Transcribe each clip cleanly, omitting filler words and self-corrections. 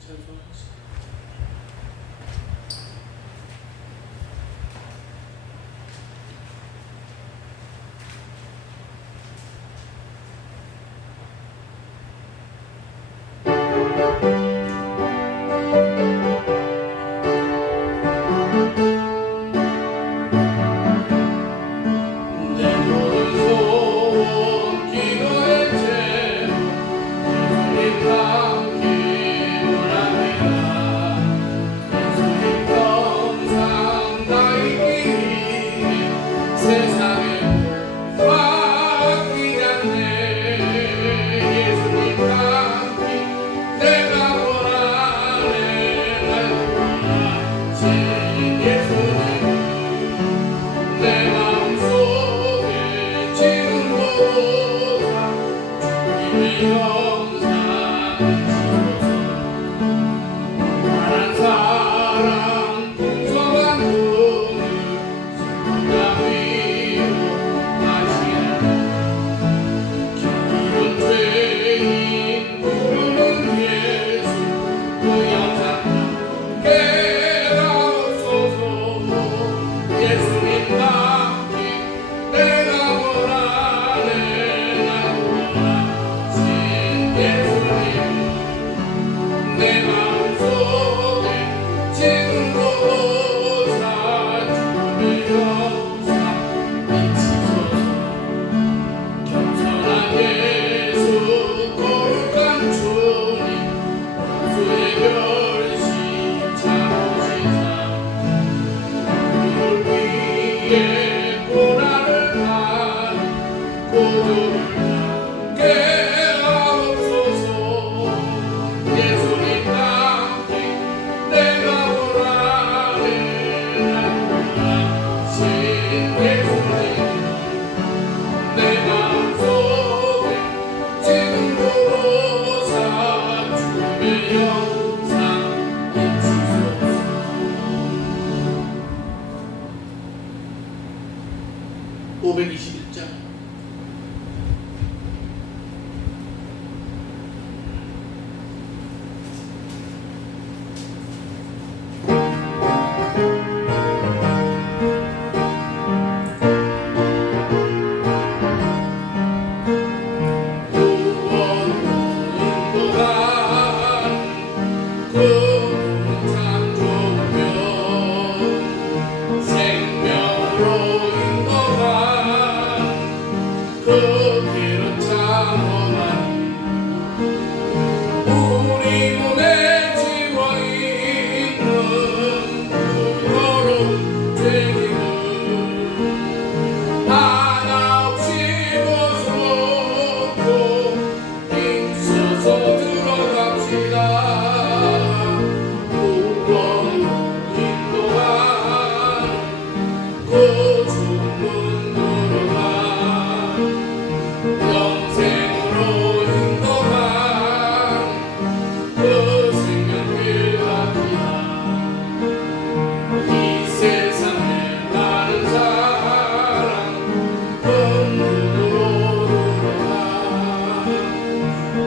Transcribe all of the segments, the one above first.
찬송하시고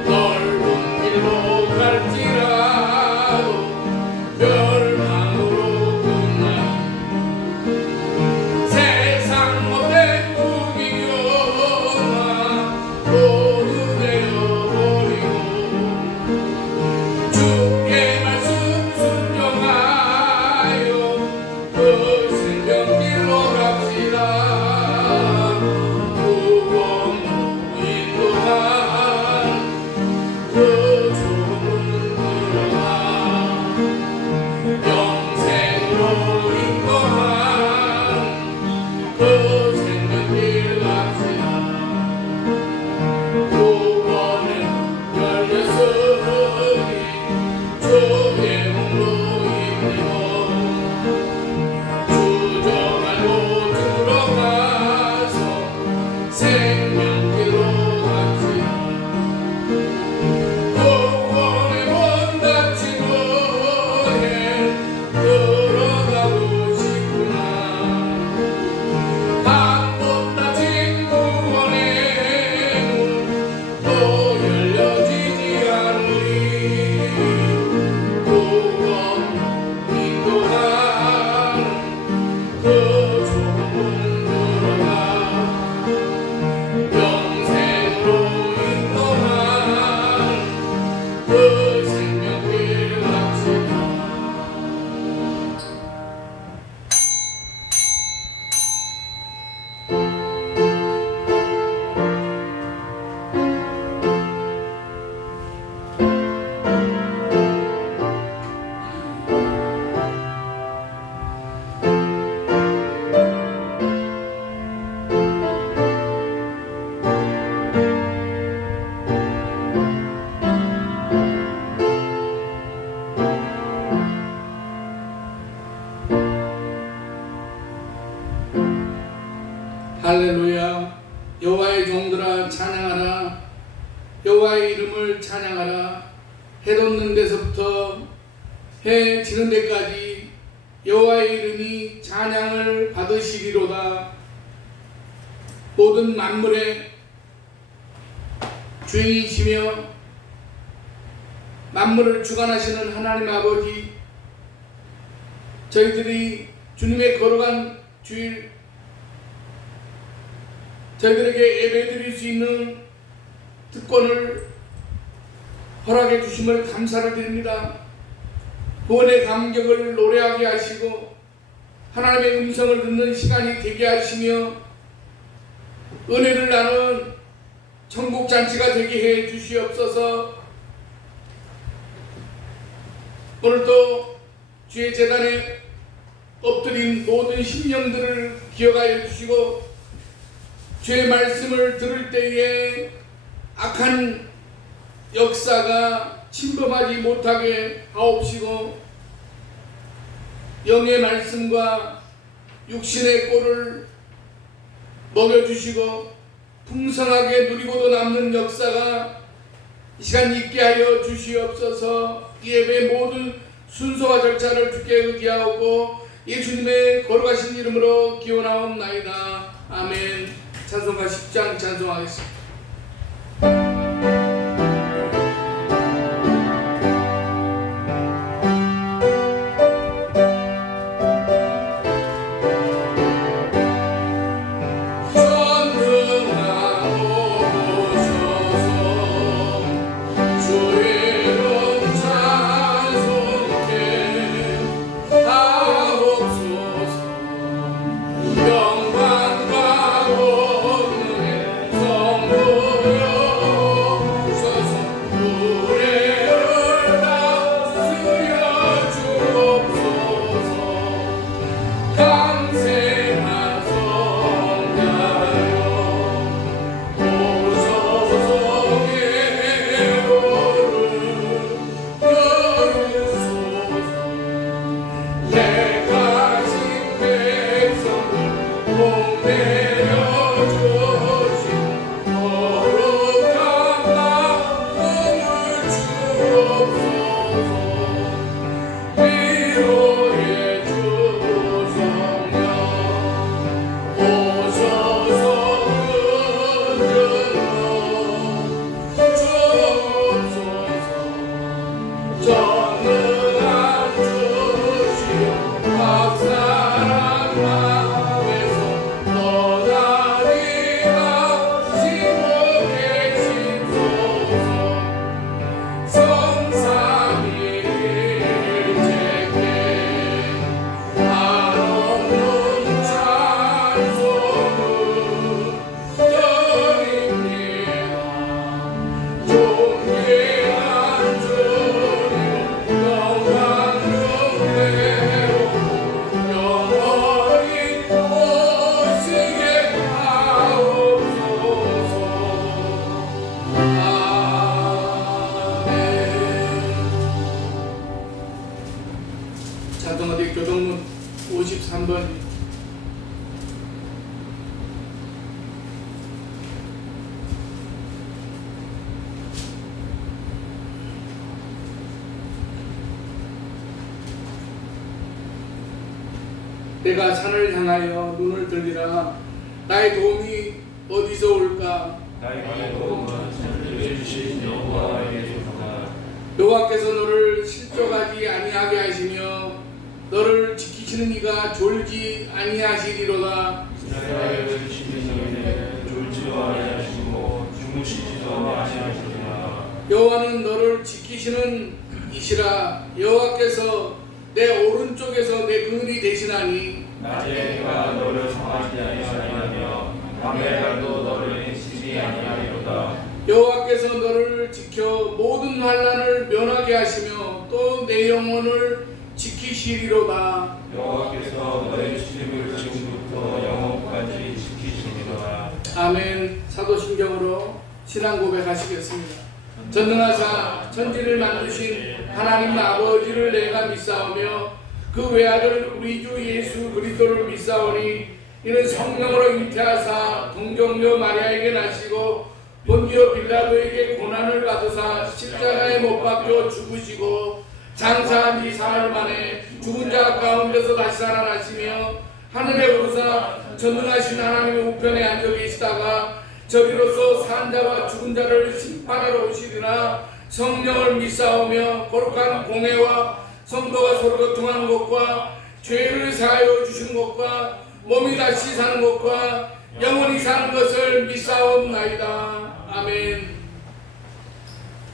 넓은 길로 갈지라 할렐루야. 여호와의 종들아 찬양하라. 여호와의 이름을 찬양하라. 해 돋는 데서부터 해 지는 데까지 여호와의 이름이 찬양을 받으시리로다. 모든 만물의 주인이시며 만물을 주관하시는 하나님 아버지, 저희들이 주님의 걸어간 주일 저희들에게 예배드릴 수 있는 특권을 허락해 주심을 감사를 드립니다. 구원의 감격을 노래하게 하시고 하나님의 음성을 듣는 시간이 되게 하시며 은혜를 나눈 천국잔치가 되게 해 주시옵소서. 오늘도 주의 제단에 엎드린 모든 심령들을 기억하여 주시고 주의 말씀을 들을 때에 악한 역사가 침범하지 못하게 하옵시고 영의 말씀과 육신의 꼴을 먹여주시고 풍성하게 누리고도 남는 역사가 이 시간 있게 하여 주시옵소서. 이 예배의 모든 순서와 절차를 주께 의지하옵고 예수님의 거룩하신 이름으로 기원하옵나이다. 아멘. 찬송가 10장 찬송하겠습니다. 자동화대 교동문 53번 내가 산을 향하여 눈을 들리라. 나의 도움이 어디서 올까? 나의 도움은 하늘에 주신 여호와에게로다. 여호와께서 너를 실족하지 아니하게 하시며 너를 지키시는 이가 졸지 아니하시리로다. 이스라엘을 지키는 이는 졸지도 아니하시고 주무시지도 아니하시리로다. 여호와는 너를 지키시는 이시라. 여호와께서 내 오른쪽에서 내 그늘이 되시나니 낮에 내가 너를 상하지 아니하며 밤에라도 너를 해치지 아니하리로다. 여호와께서 너를 지켜 모든 환난을 면하게 하시며 또 내 영혼을 지키시리로다. 여호와께서 너의 출입을 지금부터 영원까지 지키시리로다. 아멘. 사도신경으로 신앙 고백하시겠습니다. 전능하사 천지를 만드신 하나님 아버지를 내가 믿사오며 그 외아들 우리 주 예수 그리스도를 믿사오니 이는 성령으로 잉태하사 동정녀 마리아에게 나시고 본디오 빌라도에게 고난을 받으사 십자가에 못 박혀 죽으시고 장사한 지 사흘 만에 죽은 자 가운데서 다시 살아나시며 하늘에 오르사 전능하신 하나님의 우편에 앉아 계시다가 저리로서 산 자와 죽은 자를 심판하러 오시리라. 성령을 믿사오며 거룩한 공회와 성도가 서로 교통하는 것과 죄를 사하여 주시는 것과 몸이 다시 사는 것과 영원히 사는 것을 믿사옵나이다. 아멘.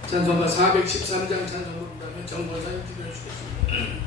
찬송가 413장 찬송부르다면 정권사님 기도해 주겠습니다.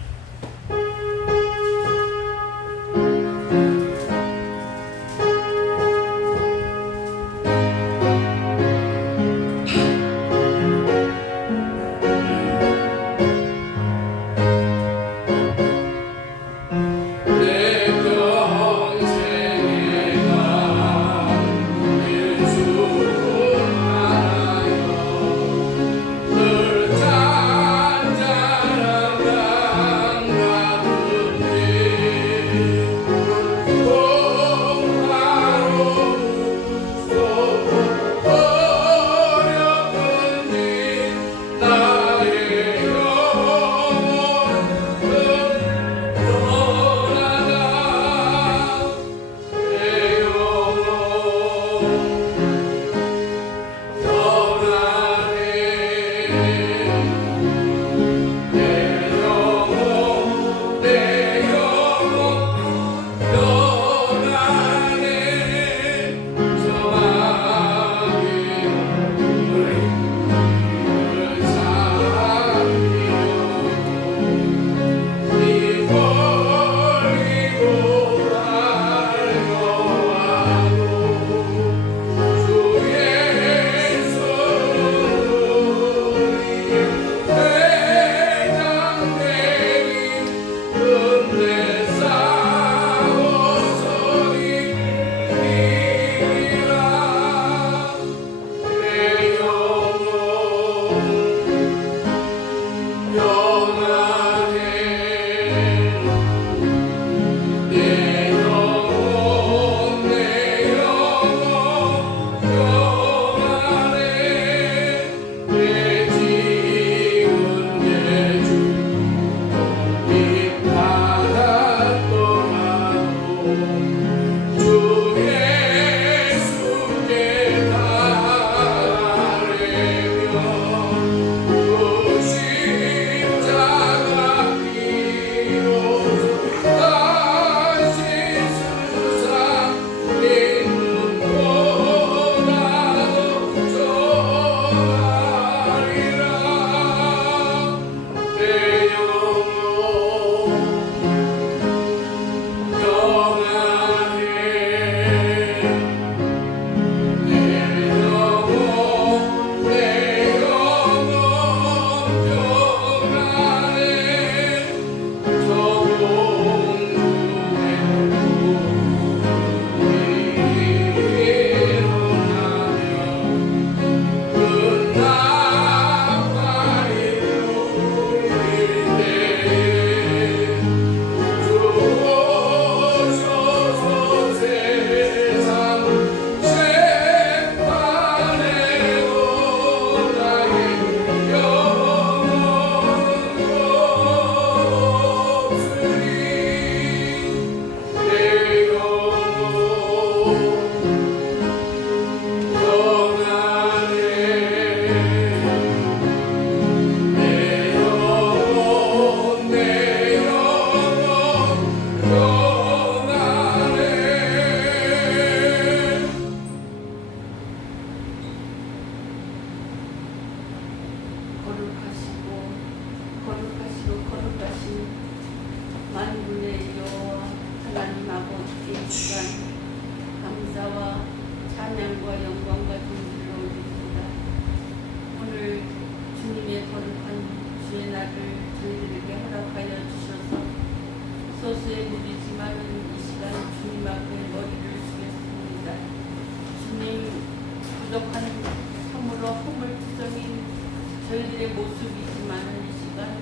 저희들의 모습이지만 이 시간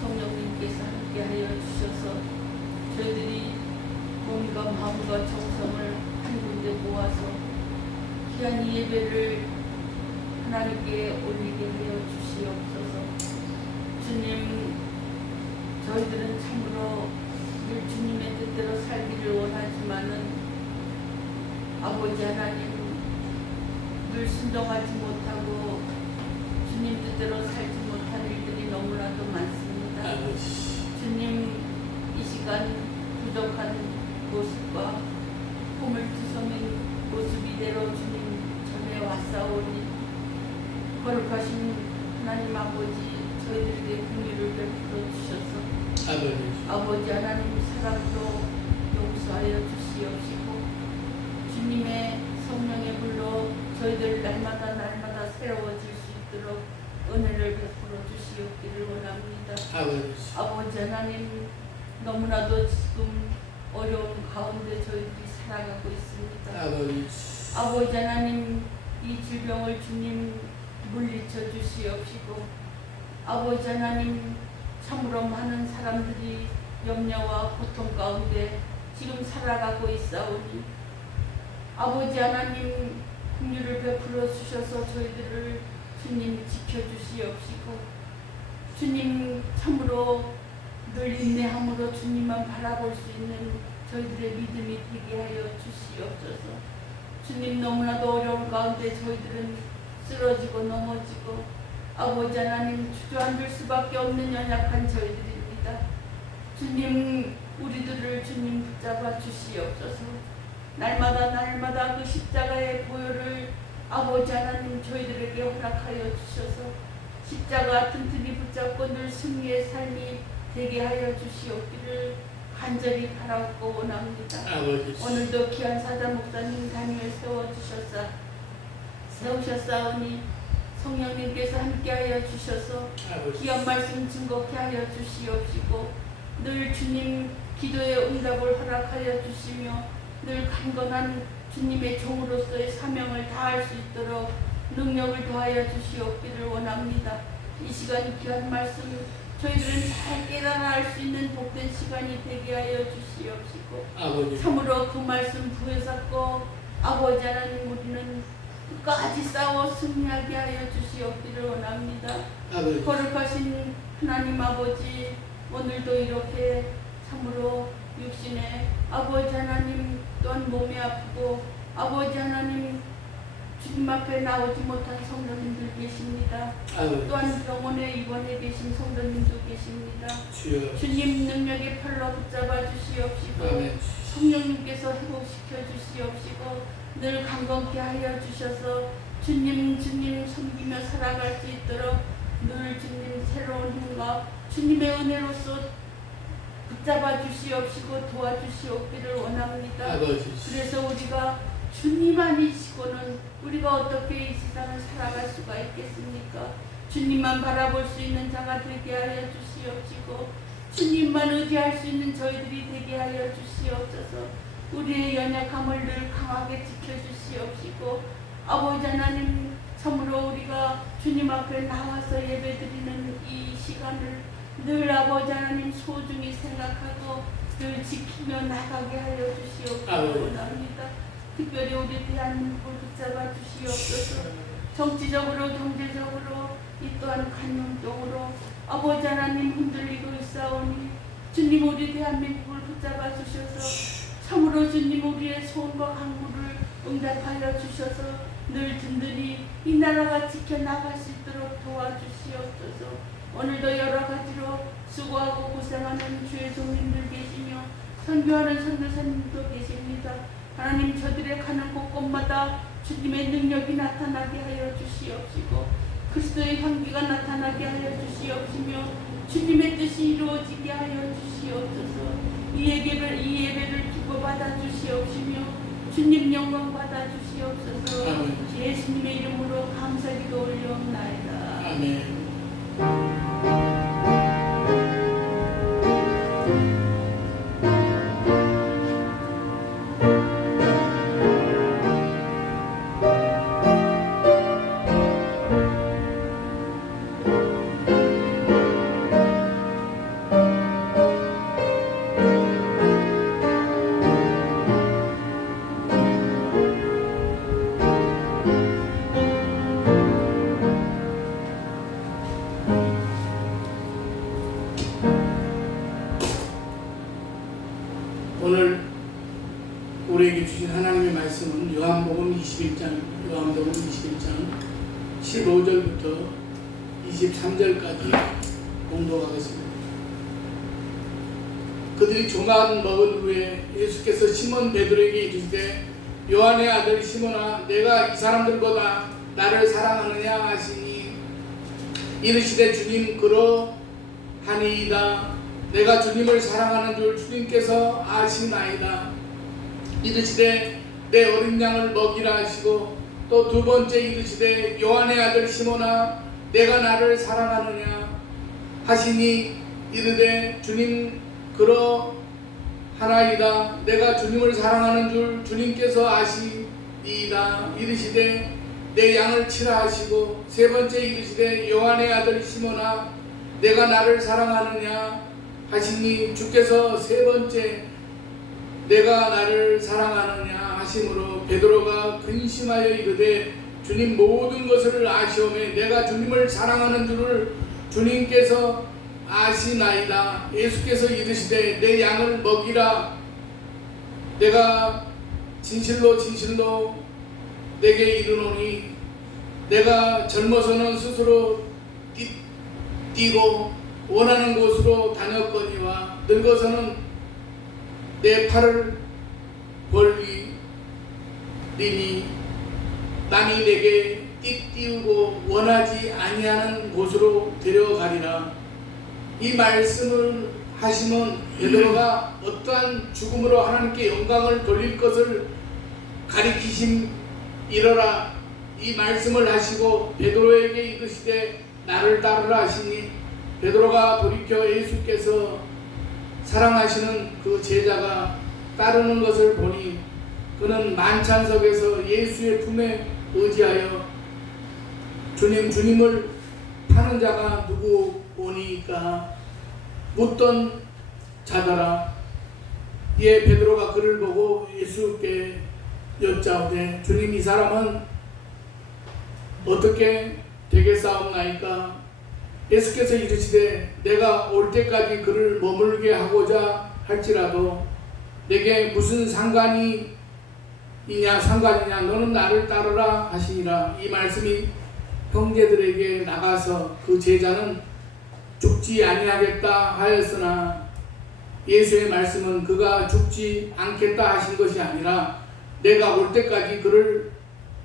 성령님께서 함께하여 주셔서 저희들이 몸과 마음 정성과 정성을 한 군데 모아서 귀한 이 예배를 하나님께 올리게 하여 주시옵소서. 주님, 저희들은 참으로 늘 주님의 뜻대로 살기를 원하지만은 아버지 하나님 늘 순종하지 못하고 주님 뜻대로 살지 못한 일들이 너무나도 많습니다. 아버지. 주님, 이 시간 부족한 모습과 허물투성인 모습 이대로 주님 전에 왔사오니 거룩하신 하나님 아버지 저희들에게 긍휼을 베풀어 주셔서 아버지 하나님 사랑도 용서하여 주시옵시고 주님의 성령의 불로 저희들 날마다 새로워질 수 있도록 은혜를 베풀어 주시옵기를 원합니다. 아버지 하나님, 너무나도 지금 어려운 가운데 저희들이 살아가고 있습니다. 아버지 하나님, 이 질병을 주님 물리쳐 주시옵시고 아버지 하나님, 참으로 많은 사람들이 염려와 고통 가운데 지금 살아가고 있사오니 아버지 하나님 긍휼을 베풀어 주셔서 저희들을 주님 지켜주시옵시고 주님 참으로 늘 인내함으로 주님만 바라볼 수 있는 저희들의 믿음이 되게 하여 주시옵소서. 주님, 너무나도 어려운 가운데 저희들은 쓰러지고 넘어지고 아버지 하나님 주저앉을 수밖에 없는 연약한 저희들입니다. 주님, 우리들을 주님 붙잡아 주시옵소서. 날마다 그 십자가의 보혈을 아버지 하나님 저희들에게 허락하여 주셔서 십자가 튼튼히 붙잡고 늘 승리의 삶이 되게 하여 주시옵기를 간절히 바라고 원합니다. 오늘도 귀한 사자 목사님 단위에 세우셨사오니 성령님께서 함께하여 주셔서 귀한 말씀 증거케 하여 주시옵시고 늘 주님 기도의 응답을 허락하여 주시며 늘 강건한 주님의 종으로서의 사명을 다할 수 있도록 능력을 더하여 주시옵기를 원합니다. 이 시간 귀한 말씀 저희들은 잘 깨달아 알 수 있는 복된 시간이 되게 하여 주시옵시고 참으로 그 말씀 부여잡고 아버지 하나님 우리는 끝까지 싸워 승리하게 하여 주시옵기를 원합니다. 거룩하신 하나님 아버지, 오늘도 이렇게 참으로 육신의 아버지 하나님 또한 몸이 아프고 아버지 하나님 주님 앞에 나오지 못한 성도님들 계십니다. 또한 병원에 입원해 계신 성도님도 계십니다. 주님 능력의 팔로 붙잡아 주시옵시고 성령님께서 회복시켜 주시옵시고 늘 강건케 하여 주셔서 주님 섬기며 살아갈 수 있도록 늘 주님 새로운 힘과 주님의 은혜로서 붙잡아 주시옵시고 도와주시옵기를 원합니다. 그래서 우리가 주님 아니시고는 우리가 어떻게 이 세상을 살아갈 수가 있겠습니까? 주님만 바라볼 수 있는 자가 되게 하여 주시옵시고 주님만 의지할 수 있는 저희들이 되게 하여 주시옵소서. 우리의 연약함을 늘 강하게 지켜주시옵시고 아버지 하나님 참으로 우리가 주님 앞에 나와서 예배드리는 이 시간을 늘 아버지 하나님 소중히 생각하고 늘 지키며 나가게 하여 주시옵기를 원합니다. 특별히 우리 대한민국을 붙잡아 주시옵소서. 정치적으로 경제적으로 이 또한 간염병으로 아버지 하나님 흔들리고 있사오니 주님 우리 대한민국을 붙잡아 주셔서 참으로 주님 우리의 소원과 간구를 응답하여 주셔서 늘 든든히 이 나라가 지켜나갈 수 있도록 도와주시옵소서. 오늘도 여러 가지로 수고하고 고생하는 주의 종님들 계시며 선교하는 선교사님도 계십니다. 하나님 저들의 가는 곳곳마다 주님의 능력이 나타나게 하여 주시옵시고 그리스도의 향기가 나타나게 하여 주시옵시며 주님의 뜻이 이루어지게 하여 주시옵소서. 이 예배를 주고받아 주시옵시며 주님 영광 받아 주시옵소서. 예수님의 이름으로 감사기도 올려옵나이다. 아멘. 우리에게 주신 하나님의 말씀은 요한복음 21장 15절부터 23절까지 공독하겠습니다. 그들이 조만 먹은 후에 예수께서 시몬 베드로에게 이르시되 요한의 아들 시몬아 내가 이 사람들보다 나를 사랑하느냐 하시니 이르시되 주님 그러하니이다. 내가 주님을 사랑하는 줄 주님께서 아시나이다. 이르시되 내 어린 양을 먹이라 하시고 또 두 번째 이르시되 요한의 아들 시몬아 내가 나를 사랑하느냐 하시니 이르되 주님 그러하나이다. 내가 주님을 사랑하는 줄 주님께서 아시니이다. 이르시되 내 양을 치라 하시고 세 번째 이르시되 요한의 아들 시몬아 내가 나를 사랑하느냐 하시니 주께서 세 번째 내가 나를 사랑하느냐 하심으로 베드로가 근심하여 이르되 주님 모든 것을 아시오매 내가 주님을 사랑하는 줄을 주님께서 아시나이다. 예수께서 이르시되 내 양을 먹이라. 내가 진실로 진실로 내게 이르노니 내가 젊어서는 스스로 뛰고 원하는 곳으로 다녔거니와 늙어서는 내 팔을 벌리니 남이 내게 띠우고 원하지 아니하는 곳으로 데려가리라. 이 말씀을 하시면 베드로가 어떠한 죽음으로 하나님께 영광을 돌릴 것을 가리키심이러라. 이 말씀을 하시고 베드로에게 이르시되 나를 따르라 하시니 베드로가 돌이켜 예수께서 사랑하시는 그 제자가 따르는 것을 보니 그는 만찬석에서 예수의 품에 의지하여 주님을 파는 자가 누구오니까 묻던 자더라. 이에 베드로가 그를 보고 예수께 여짜오되 주님 이 사람은 어떻게 되겠사옵나이까? 예수께서 이르시되 내가 올 때까지 그를 머물게 하고자 할지라도 내게 무슨 상관이냐 너는 나를 따르라 하시니라. 이 말씀이 형제들에게 나가서 그 제자는 죽지 아니하겠다 하였으나 예수의 말씀은 그가 죽지 않겠다 하신 것이 아니라 내가 올 때까지 그를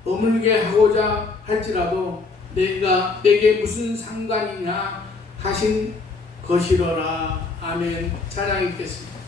머물게 하고자 할지라도 내게 무슨 상관이냐 하신 것이로라. 아멘. 찬양 읽겠습니다.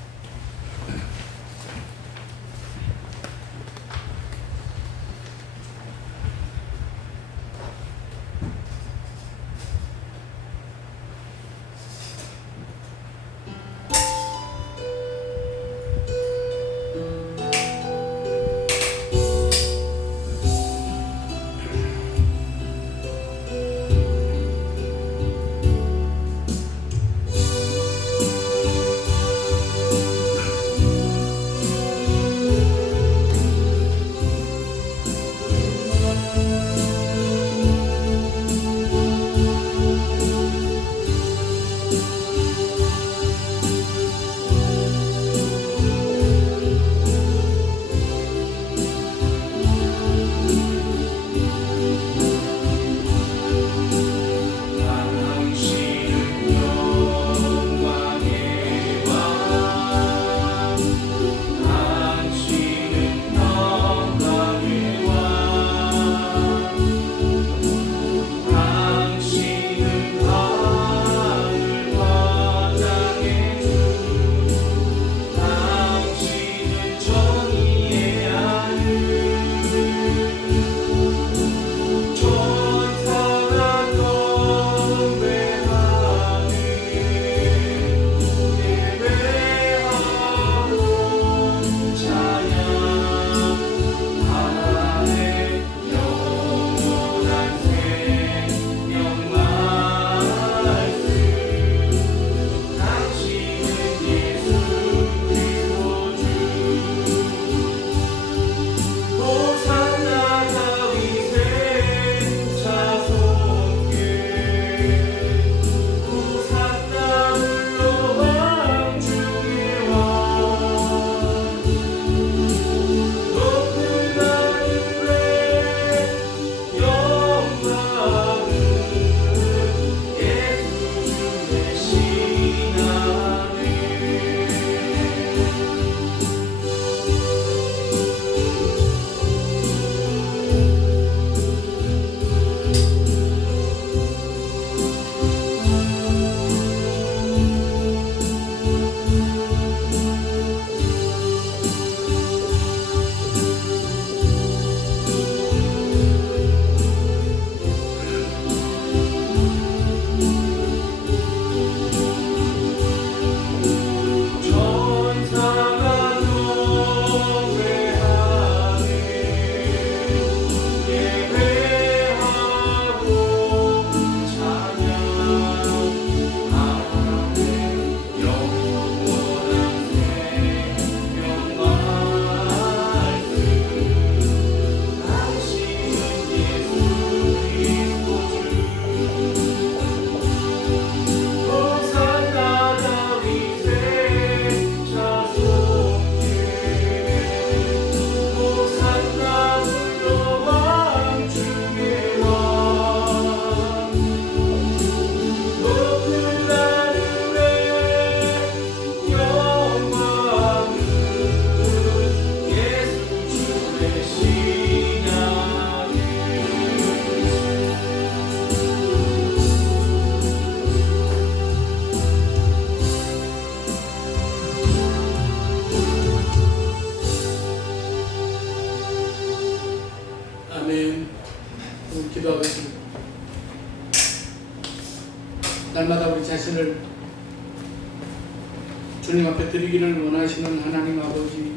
주님 앞에 드리기를 원하시는 하나님 아버지,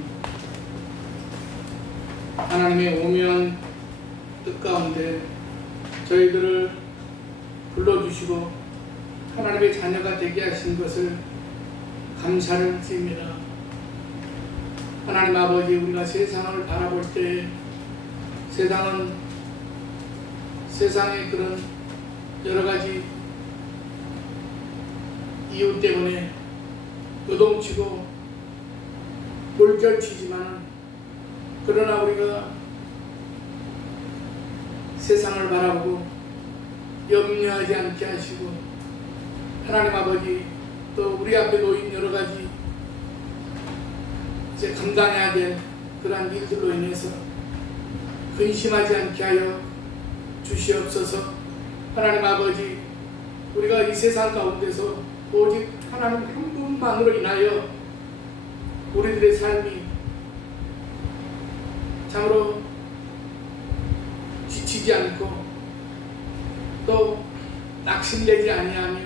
하나님의 오묘한 뜻 가운데 저희들을 불러주시고 하나님의 자녀가 되게 하신 것을 감사를 드립니다. 하나님 아버지, 우리가 세상을 바라볼 때 세상은 세상의 그런 여러 가지 이유 때문에 요동치고 물결치지만, 그러나 우리가 세상을 바라보고 염려하지 않게 하시고 하나님 아버지, 또 우리 앞에 놓인 여러 가지 이제 감당해야 될 그러한 일들로 인해서 근심하지 않게 하여 주시옵소서. 하나님 아버지, 우리가 이 세상 가운데서 오직 하나님 한 분만으로 인하여 우리들의 삶이 참으로 지치지 않고 또 낙심되지 아니하며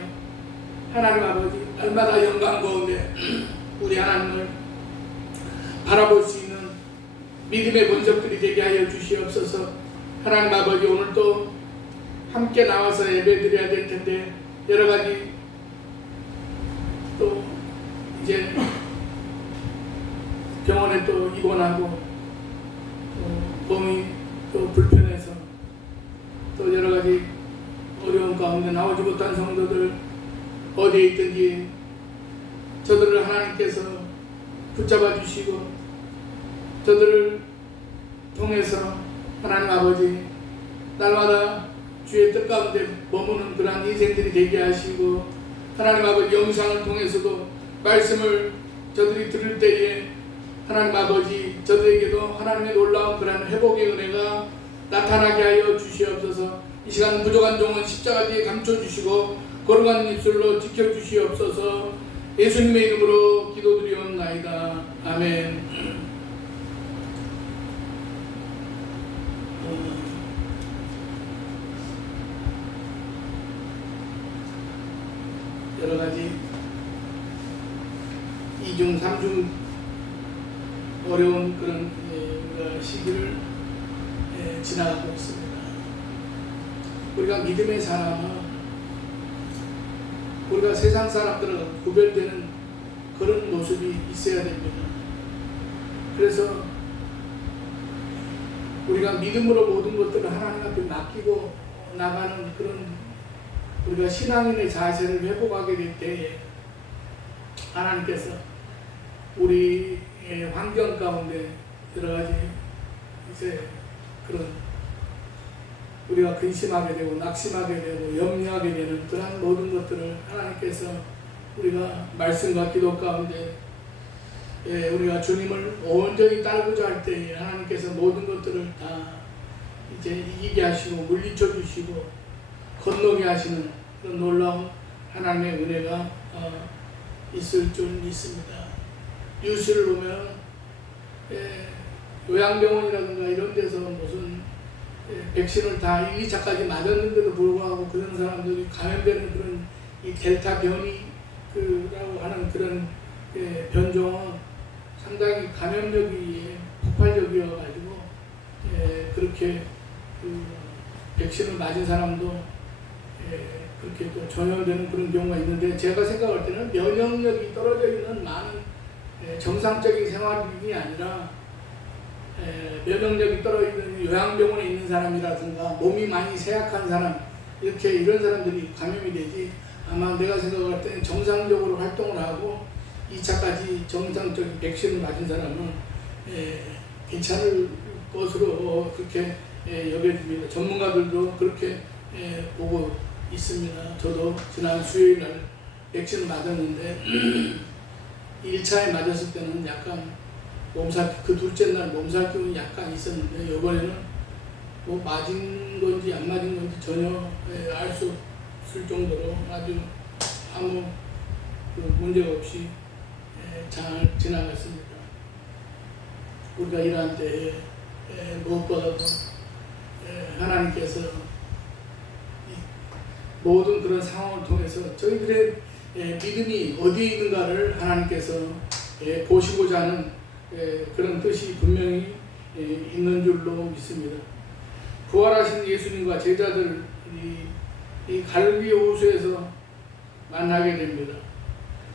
하나님 아버지, 날마다 영광 가운데 우리 하나님을 바라볼 수 있는 믿음의 본적들이 되게 하여 주시옵소서. 하나님 아버지, 오늘 또 함께 나와서 예배드려야 될 텐데 여러 가지 또 이제 병원에 또 입원하고 또 몸이 또 불편해서 또 여러 가지 어려운 가운데 나오지 못한 성도들 어디에 있든지 저들을 하나님께서 붙잡아 주시고 저들을 통해서 하나님 아버지, 날마다 주의 뜻 가운데 머무는 그러한 인생들이 되게 하시고 하나님 아버지, 영상을 통해서도 말씀을 저들이 들을 때에 하나님 아버지, 저들에게도 하나님의 놀라운 그러한 회복의 은혜가 나타나게 하여 주시옵소서. 이 시간 부족한 종은 십자가 뒤에 감춰주시고 거룩한 입술로 지켜주시옵소서. 예수님의 이름으로 기도드리옵나이다. 아멘. 여러 가지 이중 삼중 어려운 그런 시기를 지나가고 있습니다. 우리가 믿음의 사람은 우리가 세상 사람들과 구별되는 그런 모습이 있어야 됩니다. 그래서 우리가 믿음으로 모든 것들을 하나님 앞에 맡기고 나가는 그런 우리가 신앙인의 자세를 회복하게 될 때에 하나님께서 우리의 환경 가운데 여러 가지 이제 그런 우리가 근심하게 되고 낙심하게 되고 염려하게 되는 그런 모든 것들을 하나님께서 우리가 말씀과 기도 가운데 우리가 주님을 온전히 따르고자 할 때에 하나님께서 모든 것들을 다 이제 이기게 하시고 물리쳐 주시고 건너게 하시는 그런 놀라운 하나님의 은혜가 있을 줄 믿습니다. 뉴스를 보면 요양병원이라든가 이런 데서 무슨 백신을 다 1, 2차까지 맞았는데도 불구하고 그런 사람들이 감염되는 그런 이 델타 변이라고 하는 그런 변종은 상당히 감염력이 폭발적이어가지고 그렇게 그 백신을 맞은 사람도 그렇게 또 전염되는 그런 경우가 있는데, 제가 생각할 때는 면역력이 떨어져 있는 많은 정상적인 생활이 아니라 면역력이 떨어져 있는 요양병원에 있는 사람이라든가 몸이 많이 쇠약한 사람, 이렇게 이런 사람들이 감염이 되지, 아마 내가 생각할 때는 정상적으로 활동을 하고 2차까지 정상적인 백신을 맞은 사람은 괜찮을 것으로 그렇게 여겨집니다. 전문가들도 그렇게 보고 있습니다. 저도 지난 수요일 날 백신을 맞았는데 1차에 맞았을 때는 약간 그 둘째 날 몸살 기운이 약간 있었는데, 이번에는 뭐 맞은 건지 안 맞은 건지 전혀 알 수 없을 정도로 아주 아무 문제가 없이 잘 지나갔습니다. 우리가 일할 때 무엇보다도 하나님께서 모든 그런 상황을 통해서 저희들의 믿음이 어디에 있는가를 하나님께서 보시고자 하는 그런 뜻이 분명히 있는 줄로 믿습니다. 부활하신 예수님과 제자들이 이 갈릴리 호수에서 만나게 됩니다.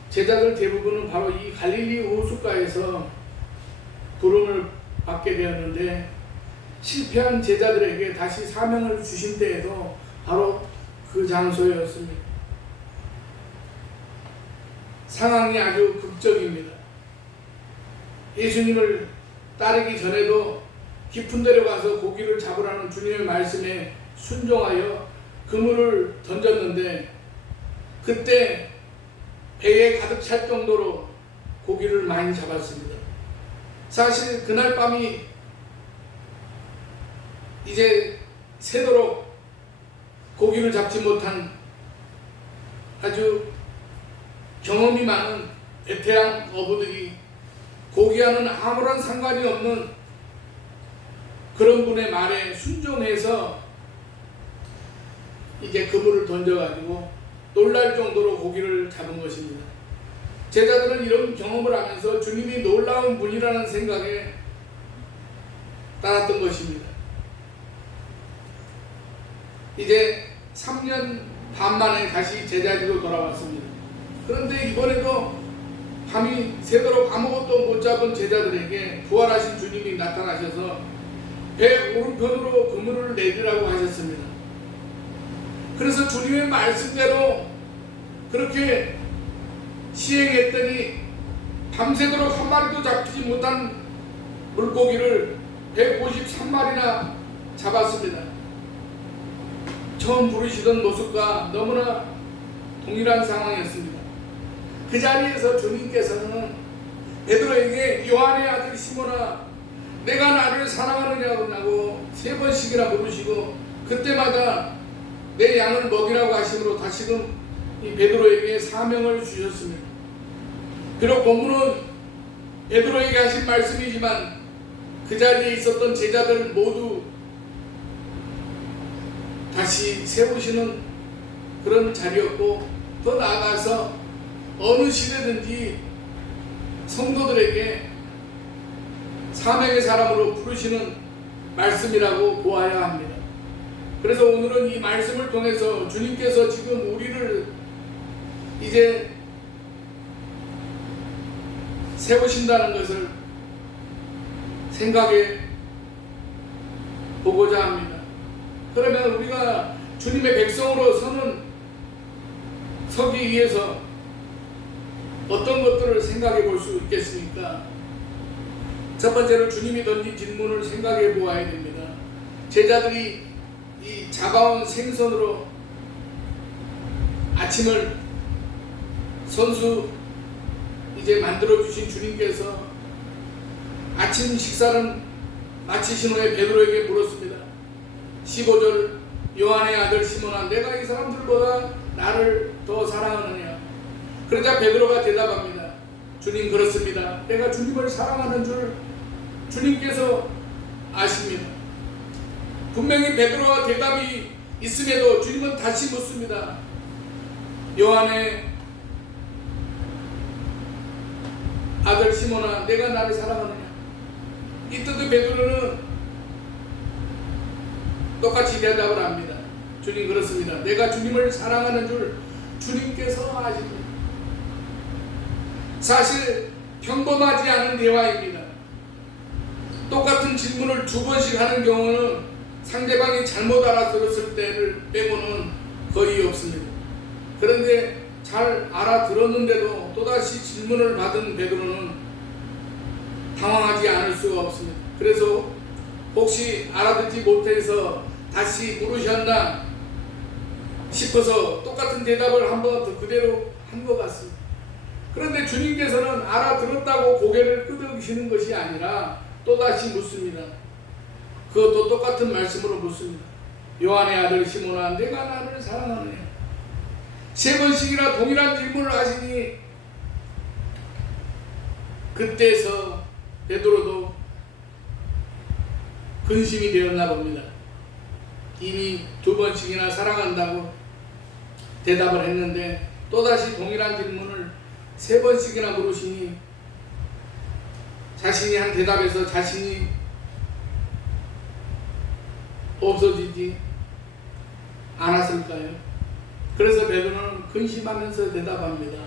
제자들 대부분은 바로 이 갈릴리 호숫가에서 부름을 받게 되었는데, 실패한 제자들에게 다시 사명을 주신 때에도 바로 그 장소였습니다. 상황이 아주 극적입니다. 예수님을 따르기 전에도 깊은 데로 가서 고기를 잡으라는 주님의 말씀에 순종하여 그물을 던졌는데, 그때 배에 가득 찰 정도로 고기를 많이 잡았습니다. 사실 그날 밤이 이제 새도록 고기를 잡지 못한 아주 경험이 많은 베테랑 어부들이 고기와는 아무런 상관이 없는 그런 분의 말에 순종해서 이제 그물을 던져가지고 놀랄 정도로 고기를 잡은 것입니다. 제자들은 이런 경험을 하면서 주님이 놀라운 분이라는 생각에 따랐던 것입니다. 이제 3년 반 만에 다시 제자리로 돌아왔습니다. 그런데 이번에도 밤이 새도록 아무것도 못 잡은 제자들에게 부활하신 주님이 나타나셔서 배 오른편으로 그물을 내리라고 하셨습니다. 그래서 주님의 말씀대로 그렇게 시행했더니 밤새도록 한 마리도 잡히지 못한 물고기를 153마리나 잡았습니다. 처음 부르시던 모습과 너무나 동일한 상황이었습니다. 그 자리에서 주님께서는 베드로에게 요한의 아들 시몬아, 내가 나를 사랑하느냐고 3번씩이나 물으시고, 그때마다 내 양을 먹이라고 하심으로 다시금 이 베드로에게 사명을 주셨습니다. 비록 본문은 베드로에게 하신 말씀이지만 그 자리에 있었던 제자들 모두 다시 세우시는 그런 자리였고, 더 나아가서 어느 시대든지 성도들에게 사명의 사람으로 부르시는 말씀이라고 보아야 합니다. 그래서 오늘은 이 말씀을 통해서 주님께서 지금 우리를 이제 세우신다는 것을 생각해 보고자 합니다. 그러면 우리가 주님의 백성으로 서기 위해서 어떤 것들을 생각해 볼 수 있겠습니까? 첫 번째로 주님이 던진 질문을 생각해 보아야 됩니다. 제자들이 이 잡아온 생선으로 아침을 선수 이제 만들어 주신 주님께서 아침 식사를 마치신 후에 베드로에게 물었습니다. 15절, 요한의 아들 시몬아, 내가 이 사람들보다 나를 더 사랑하느냐? 그러자 베드로가 대답합니다. 주님, 그렇습니다. 내가 주님을 사랑하는 줄 주님께서 아십니다. 분명히 베드로와 대답이 있음에도 주님은 다시 묻습니다. 요한의 아들 시몬아, 내가 나를 사랑하느냐? 이때도 베드로는 똑같이 대답을 합니다. 주님, 그렇습니다. 내가 주님을 사랑하는 줄 주님께서 아십니다. 사실 평범하지 않은 대화입니다. 똑같은 질문을 2번씩 하는 경우는 상대방이 잘못 알아들었을 때를 빼고는 거의 없습니다. 그런데 잘 알아들었는데도 또다시 질문을 받은 베드로는 당황하지 않을 수가 없습니다. 그래서 혹시 알아듣지 못해서 다시 물으셨나 싶어서 똑같은 대답을 한 번 더 그대로 한 것 같습니다. 그런데 주님께서는 알아들었다고 고개를 끄덕이시는 것이 아니라 또다시 묻습니다. 그것도 똑같은 말씀으로 묻습니다. 요한의 아들 시몬아, 내가 나를 사랑하느냐? 3번씩이나 동일한 질문을 하시니 그때서 베드로도 근심이 되었나 봅니다. 이미 2번씩이나 사랑한다고 대답을 했는데 또다시 동일한 질문을 3번씩이나 물으시니 자신이 한 대답에서 자신이 없어지지 않았을까요? 그래서 베드로는 근심하면서 대답합니다.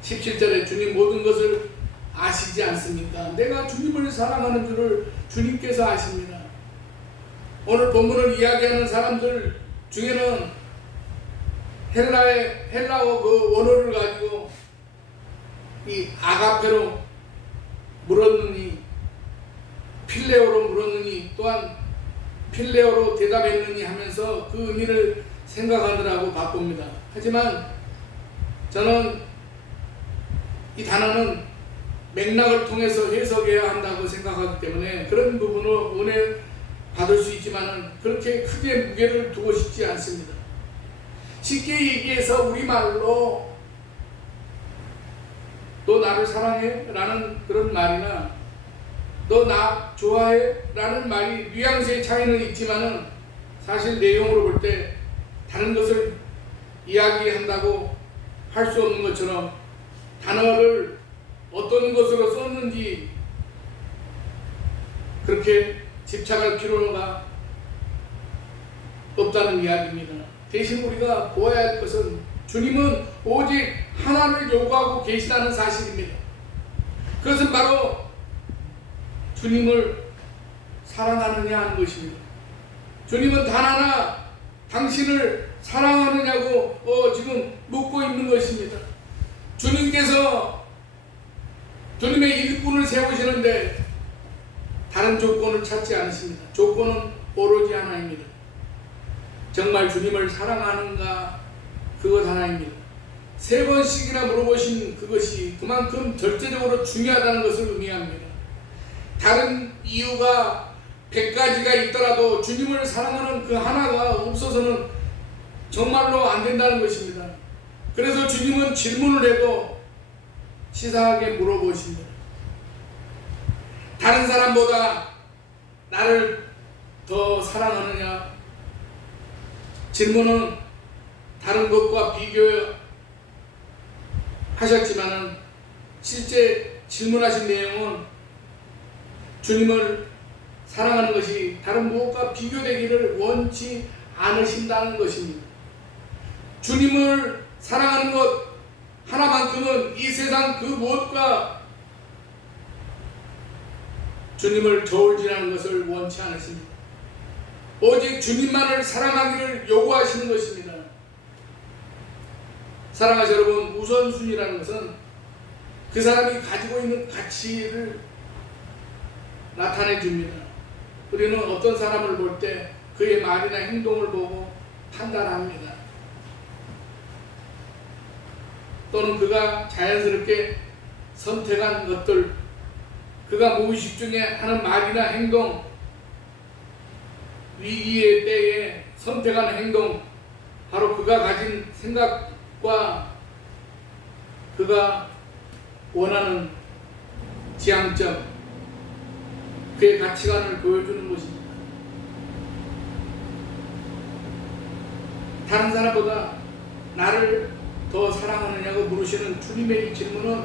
17절에 주님 모든 것을 아시지 않습니까? 내가 주님을 사랑하는 줄을 주님께서 아십니다. 오늘 본문을 이야기하는 사람들 중에는 헬라어 그 원어를 가지고 이 아가페로 물었느니 필레오로 물었느니 또한 필레오로 대답했느니 하면서 그 의미를 생각하느라고 바쁩니다. 하지만 저는 이 단어는 맥락을 통해서 해석해야 한다고 생각하기 때문에 그런 부분을 은혜 받을 수 있지만 그렇게 크게 무게를 두고 싶지 않습니다. 쉽게 얘기해서 우리말로 너 나를 사랑해? 라는 그런 말이나 너 나 좋아해? 라는 말이 뉘앙스의 차이는 있지만은 사실 내용으로 볼 때 다른 것을 이야기한다고 할 수 없는 것처럼 단어를 어떤 것으로 썼는지 그렇게 집착할 필요가 없다는 이야기입니다. 대신 우리가 보아야 할 것은 주님은 오직 하나를 요구하고 계시다는 사실입니다. 그것은 바로 주님을 사랑하느냐 하는 것입니다. 주님은 단 하나 당신을 사랑하느냐고 지금 묻고 있는 것입니다. 주님께서 주님의 일꾼을 세우시는데 다른 조건을 찾지 않으십니다. 조건은 오로지 하나입니다. 정말 주님을 사랑하는가? 그것 하나입니다. 3번씩이나 물어보신 그것이 그만큼 절대적으로 중요하다는 것을 의미합니다. 다른 이유가 100가지가 있더라도 주님을 사랑하는 그 하나가 없어서는 정말로 안 된다는 것입니다. 그래서 주님은 질문을 해도 치사하게 물어보십니다. 다른 사람보다 나를 더 사랑하느냐? 질문은 다른 것과 비교하셨지만은 실제 질문하신 내용은 주님을 사랑하는 것이 다른 무엇과 비교되기를 원치 않으신다는 것입니다. 주님을 사랑하는 것 하나만큼은 이 세상 그 무엇과 주님을 저울질하는 것을 원치 않으십니다. 오직 주님만을 사랑하기를 요구하시는 것입니다. 사랑하는 여러분, 우선순위라는 것은 그 사람이 가지고 있는 가치를 나타내 줍니다. 우리는 어떤 사람을 볼 때 그의 말이나 행동을 보고 판단합니다. 또는 그가 자연스럽게 선택한 것들, 그가 무의식 중에 하는 말이나 행동, 위기의 때에 선택하는 행동, 바로 그가 가진 생각과 그가 원하는 지향점, 그의 가치관을 보여주는 것입니다. 다른 사람보다 나를 더 사랑하느냐고 물으시는 주님의 이 질문은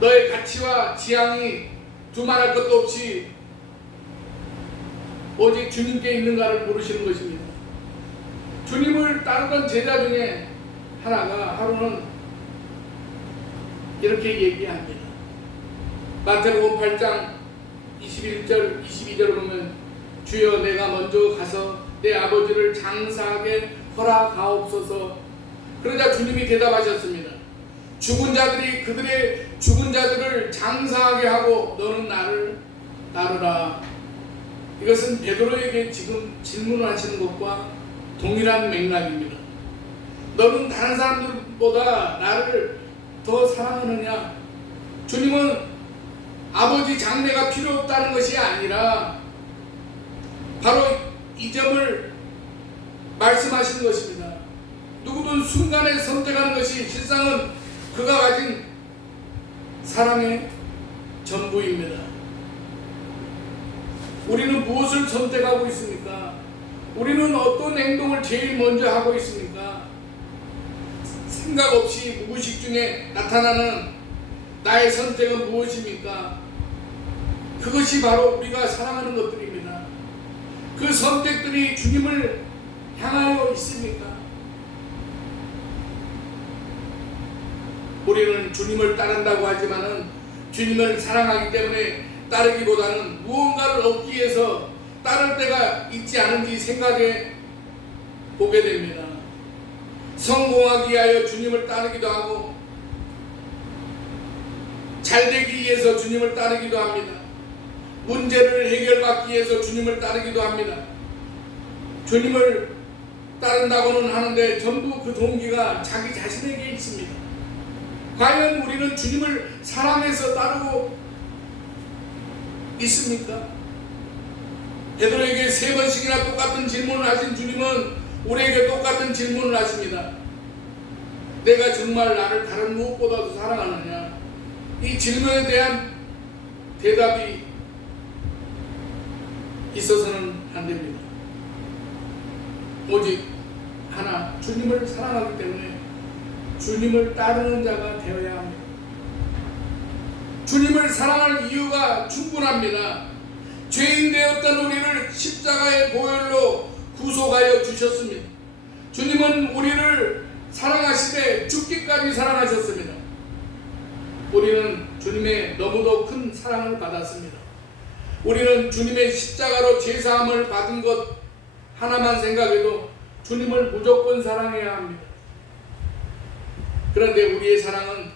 너의 가치와 지향이 두말할 것도 없이 오직 주님께 있는가를 물으시는 것입니다. 주님을 따르던 제자 중에 하루는 이렇게 얘기합니다. 마태복음 8장 21절 22절을 보면 주여 내가 먼저 가서 내 아버지를 장사하게 허락하옵소서. 그러자 주님이 대답하셨습니다. 죽은 자들이 그들의 죽은 자들을 장사하게 하고 너는 나를 따르라. 이것은 베드로에게 지금 질문을 하시는 것과 동일한 맥락입니다. 너는 다른 사람들보다 나를 더 사랑하느냐? 주님은 아버지 장례가 필요 없다는 것이 아니라 바로 이 점을 말씀하시는 것입니다. 누구든 순간에 선택하는 것이 실상은 그가 가진 사랑의 전부입니다. 우리는 무엇을 선택하고 있습니까? 우리는 어떤 행동을 제일 먼저 하고 있습니까? 생각 없이 무의식 중에 나타나는 나의 선택은 무엇입니까? 그것이 바로 우리가 사랑하는 것들입니다. 그 선택들이 주님을 향하여 있습니까? 우리는 주님을 따른다고 하지만은 주님을 사랑하기 때문에 따르기보다는 무언가를 얻기 위해서 따를 때가 있지 않은지 생각해 보게 됩니다. 성공하기 위하여 주님을 따르기도 하고 잘되기 위해서 주님을 따르기도 합니다. 문제를 해결받기 위해서 주님을 따르기도 합니다. 주님을 따른다고는 하는데 전부 그 동기가 자기 자신에게 있습니다. 과연 우리는 주님을 사랑해서 따르고 있습니까? 베드로에게 3번씩이나 똑같은 질문을 하신 주님은 우리에게 똑같은 질문을 하십니다. 내가 정말 나를 다른 무엇보다도 사랑하느냐? 이 질문에 대한 대답이 있어서는 안 됩니다. 오직 하나, 주님을 사랑하기 때문에 주님을 따르는 자가 되어야 합니다. 주님을 사랑할 이유가 충분합니다. 죄인 되었던 우리를 십자가의 보혈로 구속하여 주셨습니다. 주님은 우리를 사랑하시되 죽기까지 사랑하셨습니다. 우리는 주님의 너무도 큰 사랑을 받았습니다. 우리는 주님의 십자가로 제사함을 받은 것 하나만 생각해도 주님을 무조건 사랑해야 합니다. 그런데 우리의 사랑은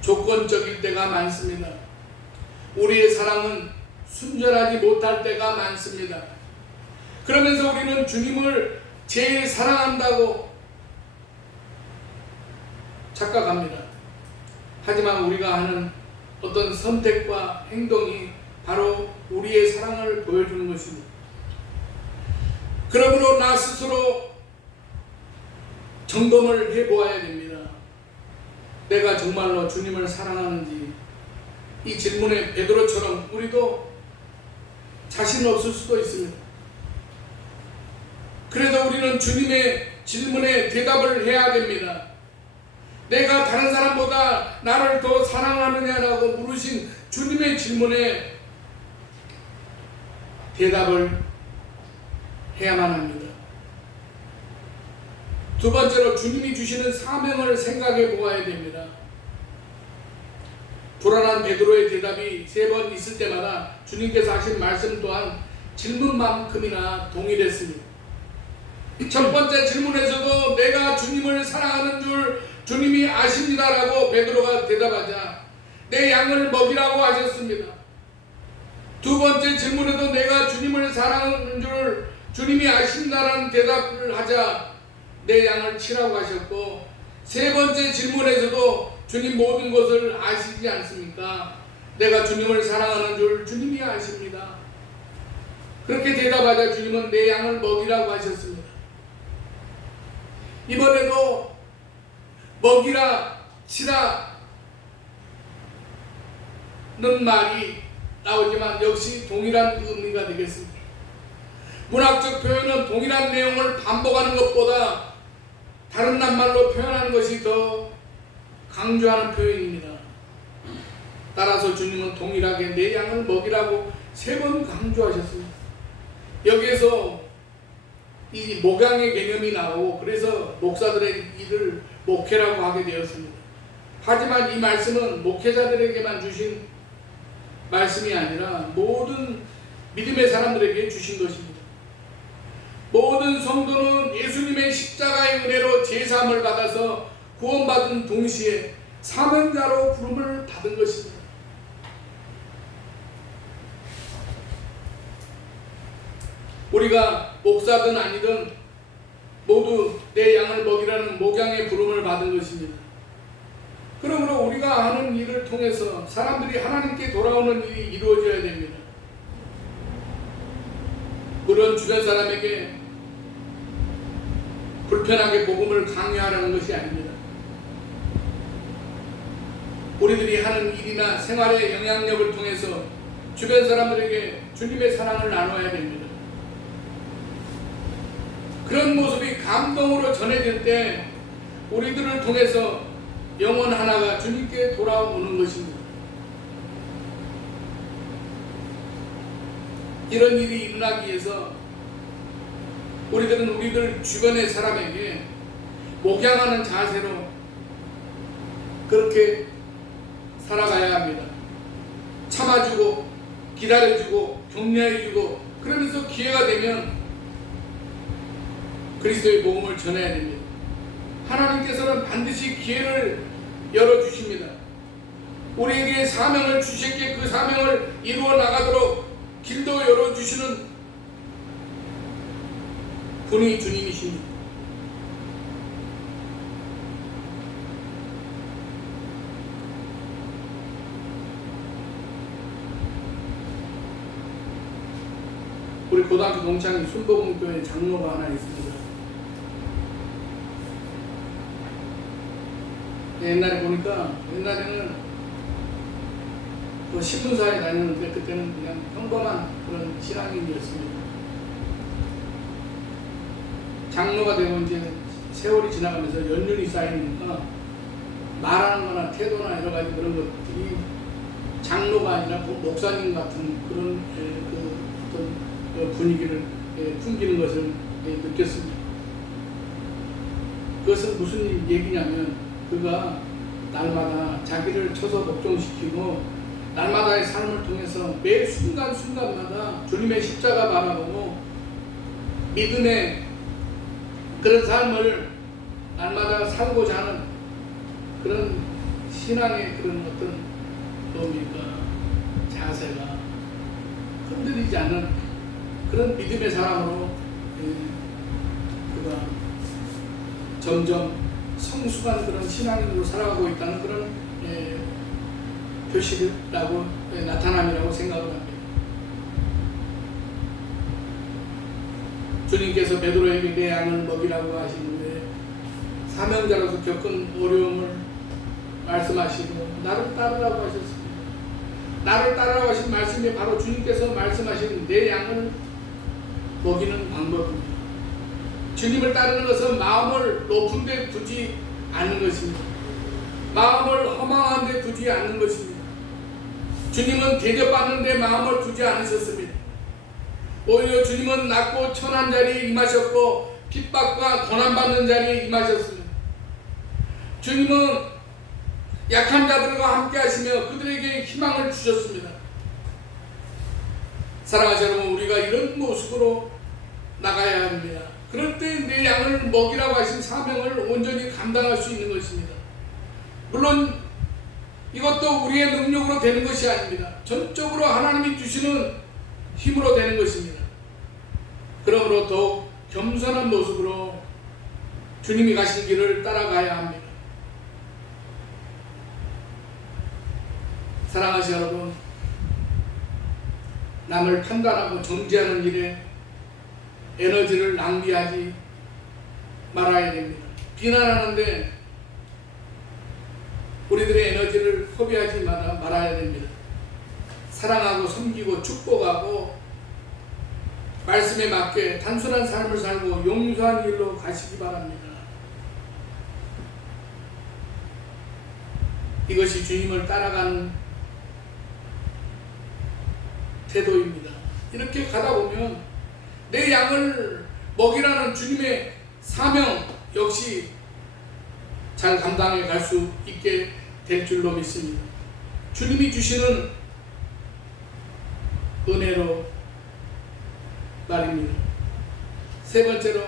조건적일 때가 많습니다. 우리의 사랑은 순전하지 못할 때가 많습니다. 그러면서 우리는 주님을 제일 사랑한다고 착각합니다. 하지만 우리가 하는 어떤 선택과 행동이 바로 우리의 사랑을 보여주는 것입니다. 그러므로 나 스스로 점검을 해보아야 됩니다. 내가 정말로 주님을 사랑하는지. 이 질문에 베드로처럼 우리도 자신 없을 수도 있습니다. 그래도 우리는 주님의 질문에 대답을 해야 됩니다. 내가 다른 사람보다 나를 더 사랑하느냐라고 물으신 주님의 질문에 대답을 해야만 합니다. 두 번째로 주님이 주시는 사명을 생각해 보아야 됩니다. 불안한 베드로의 대답이 3번 있을 때마다 주님께서 하신 말씀 또한 질문만큼이나 동일했습니다. 첫 번째 질문에서도 내가 주님을 사랑하는 줄 주님이 아십니다라고 베드로가 대답하자 내 양을 먹이라고 하셨습니다. 두 번째 질문에도 내가 주님을 사랑하는 줄 주님이 아십니다라는 대답을 하자 내 양을 치라고 하셨고, 세 번째 질문에서도 주님 모든 것을 아시지 않습니까? 내가 주님을 사랑하는 줄 주님이 아십니다. 그렇게 대답하자 주님은 내 양을 먹이라고 하셨습니다. 이번에도 먹이라, 치라는 말이 나오지만 역시 동일한 의미가 되겠습니다. 문학적 표현은 동일한 내용을 반복하는 것보다 다른 낱말로 표현하는 것이 더 강조하는 표현입니다. 따라서 주님은 동일하게 내 양을 먹이라고 3번 강조하셨습니다. 여기에서 이 목양의 개념이 나오고 그래서 목사들의 일을 목회라고 하게 되었습니다. 하지만 이 말씀은 목회자들에게만 주신 말씀이 아니라 모든 믿음의 사람들에게 주신 것입니다. 모든 성도는 예수님의 십자가의 은혜로 제사함을 받아서 구원받은 동시에 사명자로 부름을 받은 것입니다. 우리가 목사든 아니든 모두 내 양을 먹이라는 목양의 부름을 받은 것입니다. 그러므로 우리가 하는 일을 통해서 사람들이 하나님께 돌아오는 일이 이루어져야 됩니다. 물론 주변 사람에게 불편하게 복음을 강요하라는 것이 아닙니다. 우리들이 하는 일이나 생활의 영향력을 통해서 주변 사람들에게 주님의 사랑을 나눠야 됩니다. 그런 모습이 감동으로 전해질 때 우리들을 통해서 영혼 하나가 주님께 돌아오는 것입니다. 이런 일이 일어나기 위해서 우리들은 우리들 주변의 사람에게 목양하는 자세로 그렇게 살아가야 합니다. 참아주고 기다려주고 격려해주고 그러면서 기회가 되면 그리스도의 복음을 전해야 됩니다. 하나님께서는 반드시 기회를 열어주십니다. 우리에게 사명을 주셨기에 그 사명을 이루어 나가도록 길도 열어주시는 분이 주님이십니다. 우리 고등학교 동창 순복음교회 장로가 하나 있습니다. 옛날에 보니까 옛날에는 그 신문사에 다녔는데 그때는 그냥 평범한 그런 신앙인이었습니다. 장로가 되고 이제 세월이 지나가면서 연륜이 쌓이니까 말하는 거나 태도나 여러 가지 그런 것들이 장로가 아니라 목사님 같은 그런 어떤 분위기를 풍기는 것을 느꼈습니다. 그것은 무슨 얘기냐면 그가 날마다 자기를 쳐서 복종시키고 날마다의 삶을 통해서 매 순간순간마다 주님의 십자가 바라보고 믿음의 그런 삶을 날마다 살고자 하는 그런 신앙의 그런 어떤 뭡니까 자세가 흔들리지 않는 그런 믿음의 사람으로 그가 점점 성숙한 그런 신앙인으로 살아가고 있다는 그런 표시라고 나타남이라고 생각을 합니다. 주님께서 베드로에게 내 양을 먹이라고 하시는데 사명자로서 겪은 어려움을 말씀하시고 나를 따르라고 하셨습니다. 나를 따르라고 하신 말씀이 바로 주님께서 말씀하신 내 양을 먹이는 방법입니다. 주님을 따르는 것은 마음을 높은 데 두지 않는 것입니다. 마음을 허망한 데 두지 않는 것입니다. 주님은 대접받는 데 마음을 두지 않으셨습니다. 오히려 주님은 낮고 천한 자리에 임하셨고 핍박과 고난받는 자리에 임하셨습니다. 주님은 약한 자들과 함께 하시며 그들에게 희망을 주셨습니다. 사랑하는 여러분, 우리가 이런 모습으로 나가야 합니다. 그럴 때 내 양을 먹이라고 하신 사명을 온전히 감당할 수 있는 것입니다. 물론 이것도 우리의 능력으로 되는 것이 아닙니다. 전적으로 하나님이 주시는 힘으로 되는 것입니다. 그러므로 더욱 겸손한 모습으로 주님이 가신 길을 따라가야 합니다. 사랑하시 여러분, 남을 판단하고 정죄하는 일에 에너지를 낭비하지 말아야 됩니다. 비난하는데 우리들의 에너지를 허비하지 말아야 됩니다. 사랑하고 섬기고 축복하고 말씀에 맞게 단순한 삶을 살고 용서한 일로 가시기 바랍니다. 이것이 주님을 따라가는 태도입니다. 이렇게 가다 보면 내 양을 먹이라는 주님의 사명 역시 잘 감당해 갈 수 있게 될 줄로 믿습니다. 주님이 주시는 은혜로 말입니다. 세 번째로,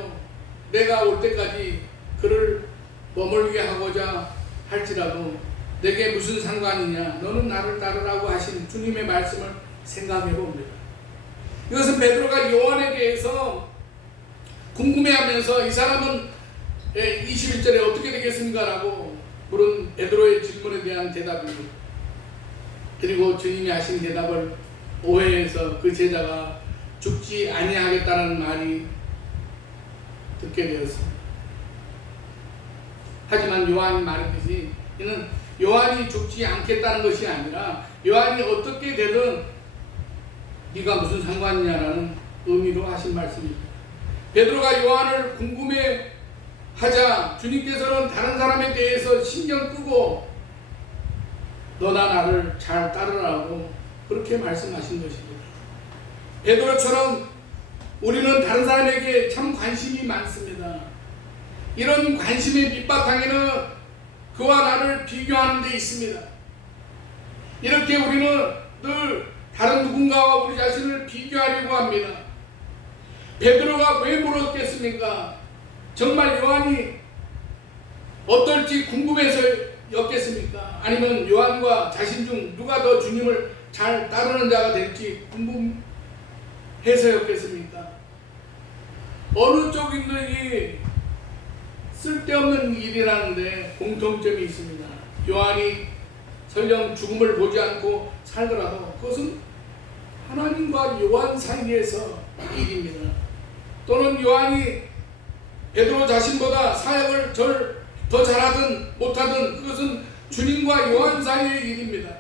내가 올 때까지 그를 머물게 하고자 할지라도 내게 무슨 상관이냐, 너는 나를 따르라고 하신 주님의 말씀을 생각해 봅니다. 이것은 베드로가 요한에 대해서 궁금해하면서 이 사람은 21절에 어떻게 되겠습니까? 라고 물은 베드로의 질문에 대한 대답입니다. 그리고 주님이 하신 대답을 오해해서 그 제자가 죽지 아니하겠다는 말이 듣게 되었습니다. 하지만 요한이 말했듯이 이는 요한이 죽지 않겠다는 것이 아니라 요한이 어떻게 되든 네가 무슨 상관이냐라는 의미로 하신 말씀입니다. 베드로가 요한을 궁금해 하자 주님께서는 다른 사람에 대해서 신경 끄고 너나 나를 잘 따르라고 그렇게 말씀하신 것입니다. 베드로처럼 우리는 다른 사람에게 참 관심이 많습니다. 이런 관심의 밑바탕에는 그와 나를 비교하는 데 있습니다. 이렇게 우리는 늘 다른 누군가와 우리 자신을 비교하려고 합니다. 베드로가 왜 물었겠습니까? 정말 요한이 어떨지 궁금해서였겠습니까? 아니면 요한과 자신 중 누가 더 주님을 잘 따르는 자가 될지 궁금해서였겠습니까? 어느 쪽이든지 쓸데없는 일이라는데 공통점이 있습니다. 요한이 설령 죽음을 보지 않고 살더라도 그것은 하나님과 요한 사이에서 일입니다. 또는 요한이 베드로 자신보다 사역을 더 잘하든 못하든 그것은 주님과 요한 사이의 일입니다.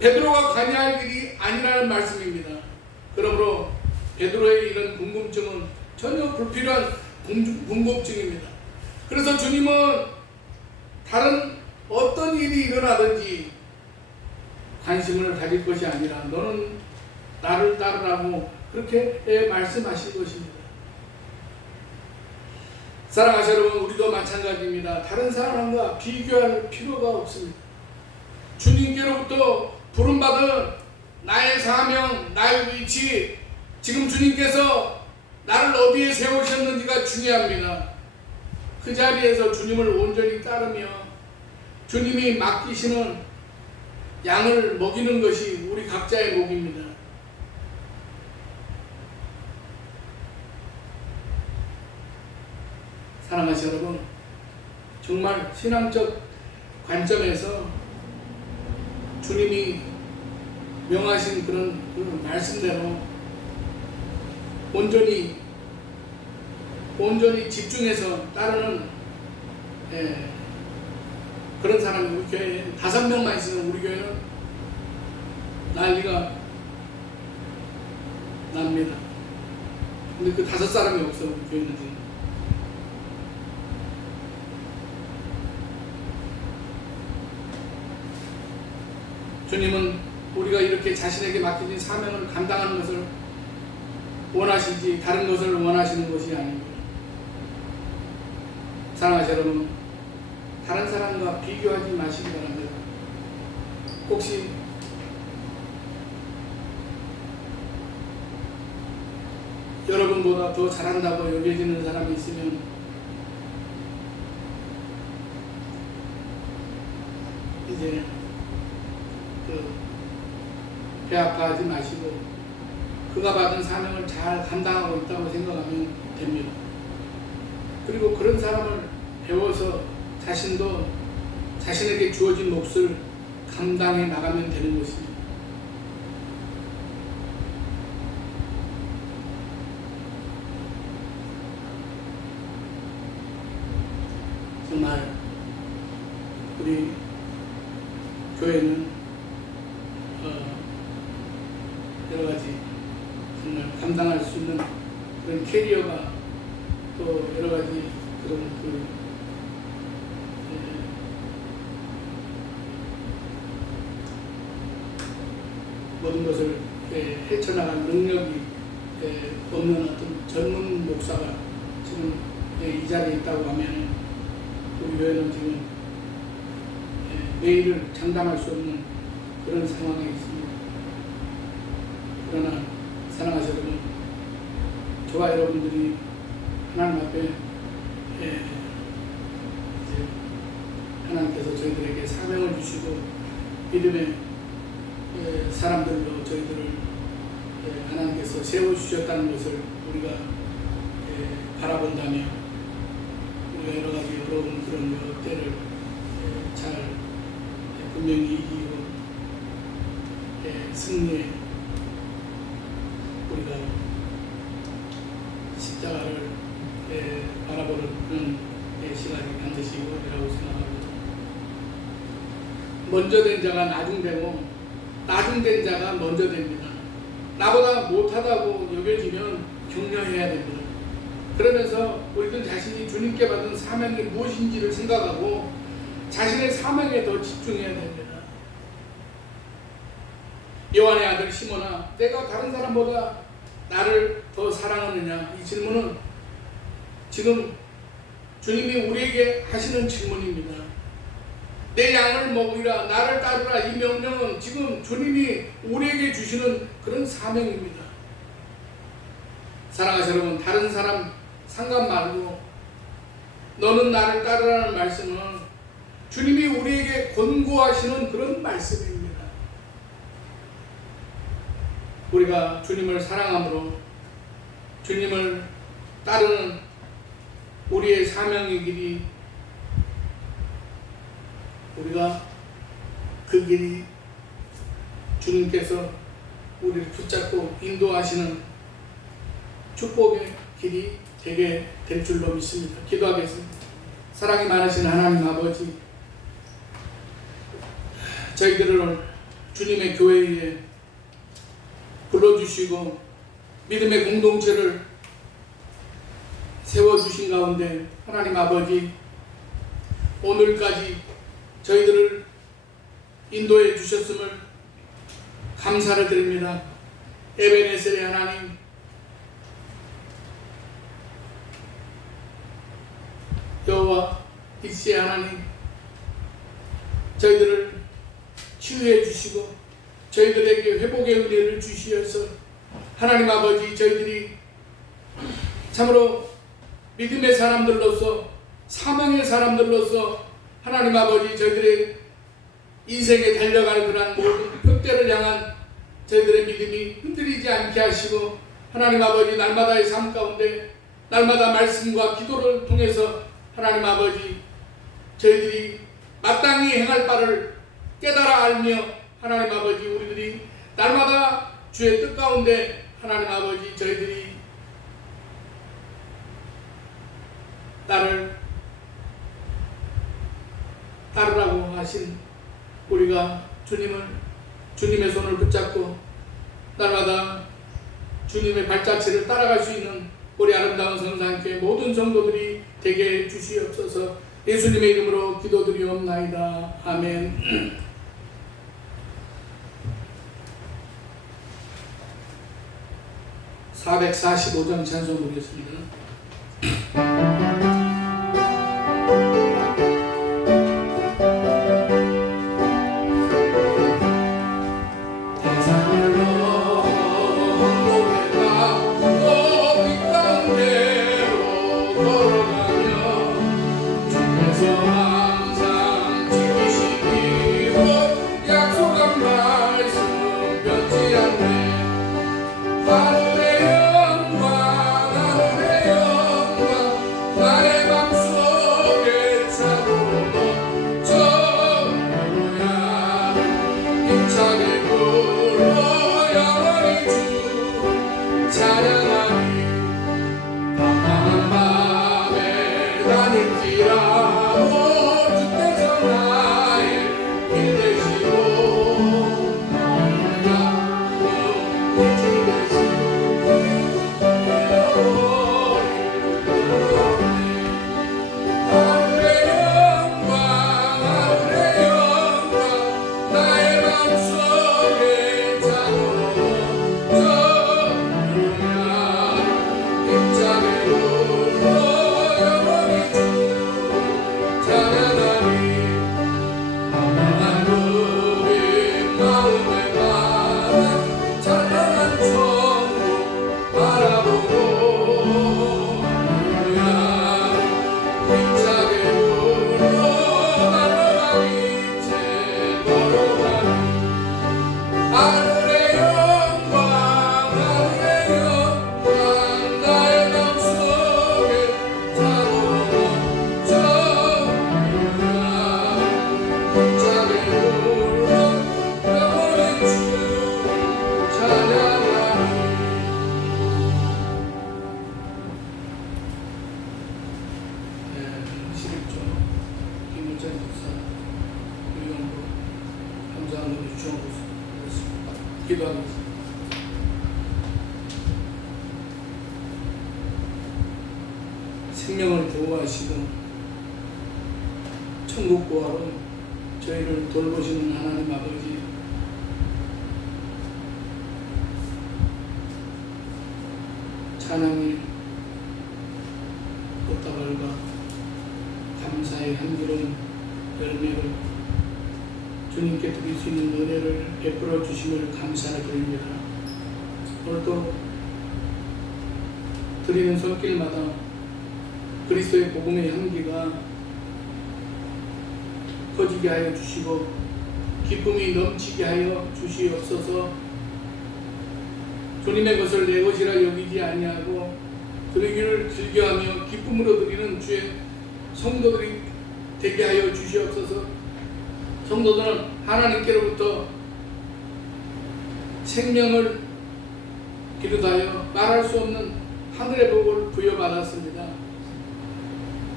베드로가 관여할 일이 아니라는 말씀입니다. 그러므로 베드로의 이런 궁금증은 전혀 불필요한 궁금증입니다. 그래서 주님은 다른 어떤 일이 일어나든지 관심을 가질 것이 아니라 너는 나를 따르라고 그렇게 말씀하신 것입니다. 사랑하시는 여러분, 우리도 마찬가지입니다. 다른 사람과 비교할 필요가 없습니다. 주님께로부터 부름받은 나의 사명, 나의 위치, 지금 주님께서 나를 어디에 세우셨는지가 중요합니다. 그 자리에서 주님을 온전히 따르며 주님이 맡기시는 양을 먹이는 것이 우리 각자의 몫입니다. 사랑하시는 여러분, 정말 신앙적 관점에서 주님이 명하신 그런 그 말씀대로 온전히 집중해서 따르는 그런 사람이 우리 교회에 5명만 있으면 우리 교회는 난리가 납니다. 근데 그 5사람이 없어 우리 교회는 지금. 주님은 우리가 이렇게 자신에게 맡겨진 사명을 감당하는 것을 원하시지 다른 것을 원하시는 것이 아닙니다. 사랑하시는 여러분, 다른 사람과 비교하지 마시기 바랍니다. 혹시 여러분보다 더 잘한다고 여겨지는 사람이 있으면 이제 배 아파하지 마시고 그가 받은 사명을 잘 감당하고 있다고 생각하면 됩니다. 그리고 그런 사람을 배워서 자신도 자신에게 주어진 몫을 감당해 나가면 되는 것입니다. 정말 우리 교회는 여러 가지 정말 감당할 수 있는 그런 캐리어가 또 여러 가지 그런 모든 것을 헤쳐나갈 능력이 없는 어떤 전문 목사가 지금 이 자리에 있다고 하면 우리 교회는 지금 내일을 장담할 수 없는 그런 상황에 있습니다. 그러나 사랑하시는 여러분, 저와 여러분들이 하나님 앞에 이제 하나님께서 저희들에게 사명을 주시고 믿음의 사람들로 저희들을 하나님께서 세워주셨다는 것을 우리가 바라본다면 우리가 여러 가지 어려운 그런 때를 잘 분명히 이기고 승리에 우리가 십자가를 바라보는 그런 시간이 반드시 오리라고 생각합니다. 먼저 된 자가 나중되고 나중된 자가 먼저 됩니다. 나보다 못하다고 여겨지면 격려해야 됩니다. 그러면서 우리들 자신이 주님께 받은 사명이 무엇인지를 생각하고 자신의 사명에 더 집중해야 됩니다. 요한의 아들 시몬아, 내가 다른 사람보다 나를 더 사랑하느냐? 이 질문은 지금 주님이 우리에게 하시는 질문입니다. 내 양을 먹으라, 나를 따르라. 이 명령은 지금 주님이 우리에게 주시는 그런 사명입니다. 사랑하는 여러분, 다른 사람 상관 말고 너는 나를 따르라는 말씀은 주님이 우리에게 권고하시는 그런 말씀입니다. 우리가 주님을 사랑함으로 주님을 따르는 우리의 사명의 길이, 우리가 그 길이 주님께서 우리를 붙잡고 인도하시는 축복의 길이 되게 될 줄로 믿습니다. 기도하겠습니다. 사랑이 많으신 하나님 아버지, 저희들을 주님의 교회에 불러주시고 믿음의 공동체를 세워주신 가운데 하나님 아버지, 오늘까지 저희들을 인도해 주셨음을 감사를 드립니다. 에베네셀의 하나님, 여호와 일시의 하나님, 저희들을 치유해 주시고 저희들에게 회복의 은혜를 주시어서 하나님 아버지, 저희들이 참으로 믿음의 사람들로서, 사명의 사람들로서 하나님 아버지, 저희들의 인생에 달려갈 그러한 모든 표대를 향한 저희들의 믿음이 흔들리지 않게 하시고 하나님 아버지, 날마다의 삶 가운데 날마다 말씀과 기도를 통해서 하나님 아버지, 저희들이 마땅히 행할 바를 깨달아 알며 하나님 아버지, 우리들이 날마다 주의 뜻 가운데 하나님 아버지, 저희들이 나를 따르라고 하신 우리가 주님의 손을 붙잡고 날마다 주님의 발자취를 따라갈 수 있는 우리 아름다운 성산교회 모든 성도들이 되게 주시옵소서. 예수님의 이름으로 기도드리옵나이다. 아멘. 445장 찬송 드리겠습니다. 기도하겠습니다. 생명을 보호하시고 천국 보호하러 저희를 돌보시는 하나님 아버지, 찬양의 꽃다발과 감사의 향기로운 열매를 주님께 드릴 수 있는 은혜를 베풀어 주심을 감사를 드립니다. 오늘도 드리는 손길마다 그리스도의 복음의 향기가 커지게 하여 주시고 기쁨이 넘치게 하여 주시옵소서. 주님의 것을 내 것이라 여기지 아니하고 드리기를 즐겨하며 기쁨으로 드리는 주의 성도들이 되게 하여 주시옵소서. 성도들은 하나님께로부터 생명을 기르다여 말할 수 없는 하늘의 복을 부여받았습니다.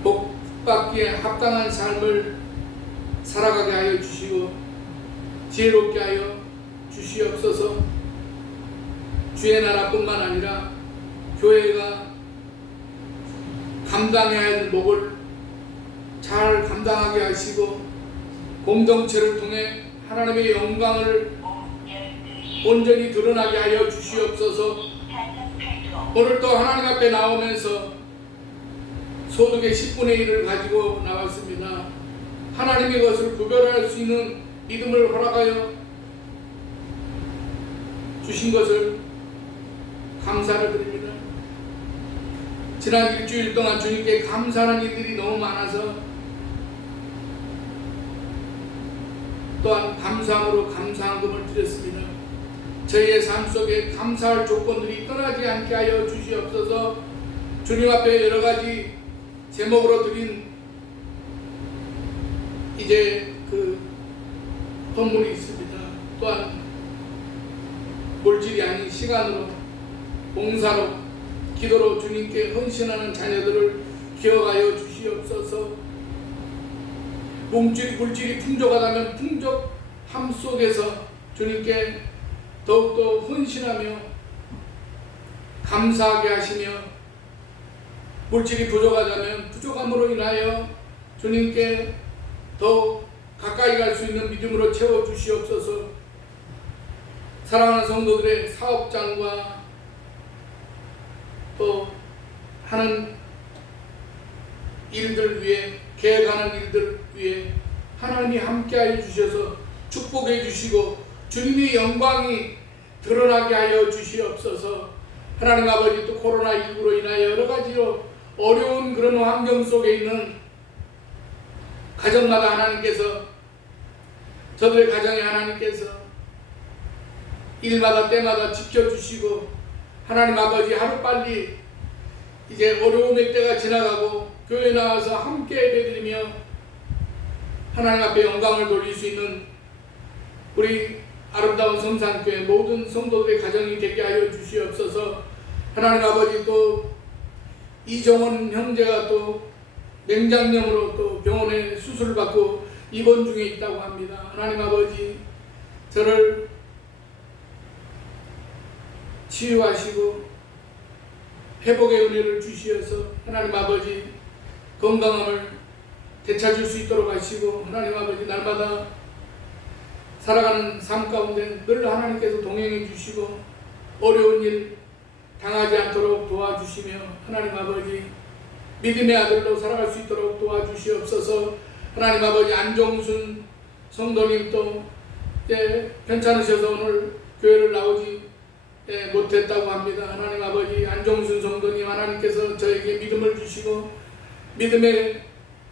복받기에 합당한 삶을 살아가게 하여 주시고 지혜롭게 하여 주시옵소서. 주의 나라뿐만 아니라 교회가 감당해야 할 목을 잘 감당하게 하시고 공동체를 통해 하나님의 영광을 온전히 드러나게 하여 주시옵소서. 오늘 또 하나님 앞에 나오면서 소득의 10분의 1을 가지고 나왔습니다. 하나님의 것을 구별할 수 있는 믿음을 허락하여 주신 것을 감사를 드립니다. 지난 일주일 동안 주님께 감사하는 일들이 너무 많아서 또한 감사함으로 감사한금을 드렸습니다. 저희의 삶 속에 감사할 조건들이 떠나지 않게 하여 주시옵소서. 주님 앞에 여러 가지 제목으로 드린 이제 그 헌물이 있습니다. 또한 물질이 아닌 시간으로 봉사로 기도로 주님께 헌신하는 자녀들을 기억하여 주시옵소서. 물질이 풍족하다면 풍족함 속에서 주님께 더욱더 헌신하며 감사하게 하시며, 물질이 부족하다면 부족함으로 인하여 주님께 더 가까이 갈 수 있는 믿음으로 채워주시옵소서. 사랑하는 성도들의 사업장과 또 하는 일들 위해, 계획하는 일들 위해 하나님이 함께하여 주셔서 축복해 주시고 주님의 영광이 드러나게 하여 주시옵소서. 하나님 아버지, 또 코로나19로 인하여 여러 가지로 어려운 그런 환경 속에 있는 가정마다 하나님께서, 저들의 가정에 하나님께서 일마다 때마다 지켜주시고, 하나님 아버지 하루빨리 이제 어려움의 때가 지나가고 교회 나와서 함께 예배드리며 하나님 앞에 영광을 돌릴 수 있는 우리 아름다운 성산교회 모든 성도들의 가정이 되게 하여 주시옵소서. 하나님 아버지, 또 이정원 형제가 또 맹장염으로 또 병원에 수술을 받고 입원 중에 있다고 합니다. 하나님 아버지, 저를 치유하시고 회복의 은혜를 주시어서 하나님 아버지 건강함을 되찾을 수 있도록 하시고, 하나님 아버지 날마다 살아가는 삶 가운데 늘 하나님께서 동행해 주시고 어려운 일 당하지 않도록 도와주시며, 하나님 아버지 믿음의 아들로 살아갈 수 있도록 도와주시옵소서. 하나님 아버지, 안종순 성도님 또 괜찮으셔서 오늘 교회를 나오지 못했다고 합니다. 하나님 아버지, 안종순 성도님 하나님께서 저에게 믿음을 주시고 믿음의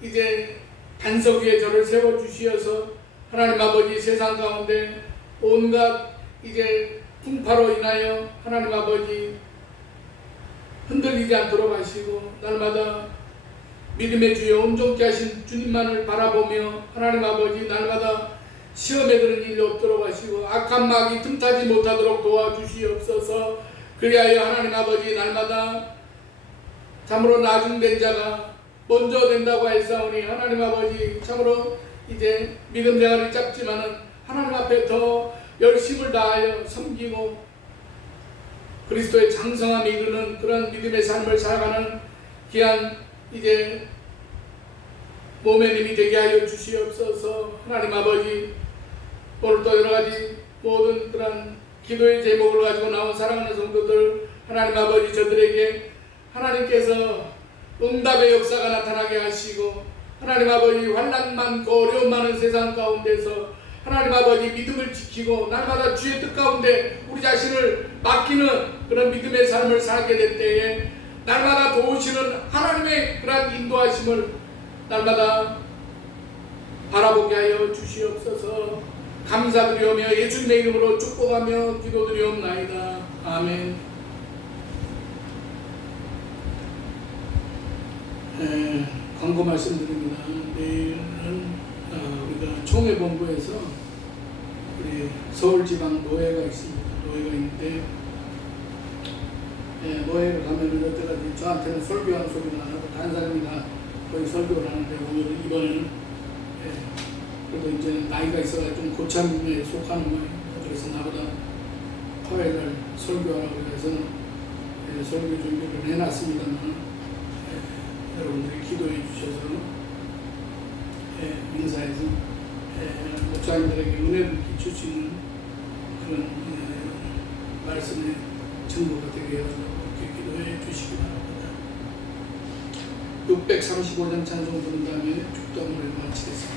이제 반석 위에 저를 세워주시어서 하나님 아버지 세상 가운데 온갖 이제 풍파로 인하여 하나님 아버지 흔들리지 않도록 하시고 날마다 믿음의 주여 온전케 하신 주님만을 바라보며 하나님 아버지 날마다 시험에 드는 일이 없도록 하시고 악한 마귀 틈타지 못하도록 도와주시옵소서. 그리하여 하나님 아버지 날마다 참으로 나중된 자가 먼저 된다고 하였사오니 하나님 아버지 참으로 이제 믿음 생활이 짧지만은 하나님 앞에 더 열심을 다하여 섬기고 그리스도의 장성함에 이르는 그런 믿음의 삶을 살아가는 귀한 이제 몸의 힘이 되게 하여 주시옵소서. 하나님 아버지, 오늘도 여러 가지 모든 그런 기도의 제목을 가지고 나온 사랑하는 성도들, 하나님 아버지, 저들에게 하나님께서 응답의 역사가 나타나게 하시고, 하나님 아버지, 환난 많고 어려움 많은 세상 가운데서 하나님 아버지 믿음을 지키고 날마다 주의 뜻 가운데 우리 자신을 맡기는 그런 믿음의 삶을 살게 될 때에 날마다 도우시는 하나님의 그런 인도하심을 날마다 바라보게 하여 주시옵소서. 감사드리오며 예수님의 이름으로 축복하며 기도드리옵나이다. 아멘. 광고 말씀드립니다. 내일은 우리가 총회본부에서 우리 서울지방 노회가 있습니다. 노회가 있는데 노회를 가면은 여태까지 저한테는 설교하는 소리가 안 하고 다른 사람이 다 거의 설교를 하는데 오늘은 이번에는 그래도 이제 나이가 있어서 좀 고참에 속하는 모양입니다. 그래서 나보다 화요일날 설교하라고 해서 설교 준비를 해놨습니다만 여러분들이 기도해 주셔서 인사해서 목사님들에게 은혜를 끼칠 수 있는 그런 말씀의 증거가 되게 해서 이렇게 기도해 주시기 바랍니다. 635장 찬송 부른 다음에 축도함을 마치겠습니다.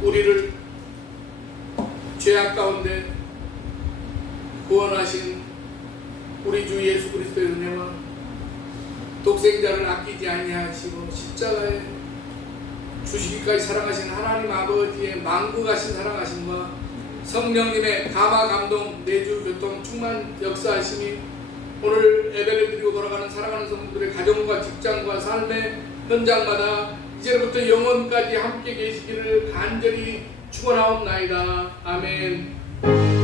우리를 죄악 가운데 구원하신 우리 주 예수 그리스도의 은혜와 독생자를 아끼지 아니하시고 십자가에 주시기까지 사랑하신 하나님 아버지의 만국하신 사랑하심과 성령님의 감화 감동 내주 교통 충만 역사하심이 오늘 예배를 드리고 돌아가는 사랑하는 성도들의 가정과 직장과 삶의 현장마다 이제부터 영원까지 함께 계시기를 간절히 축원하옵나이다. 아멘.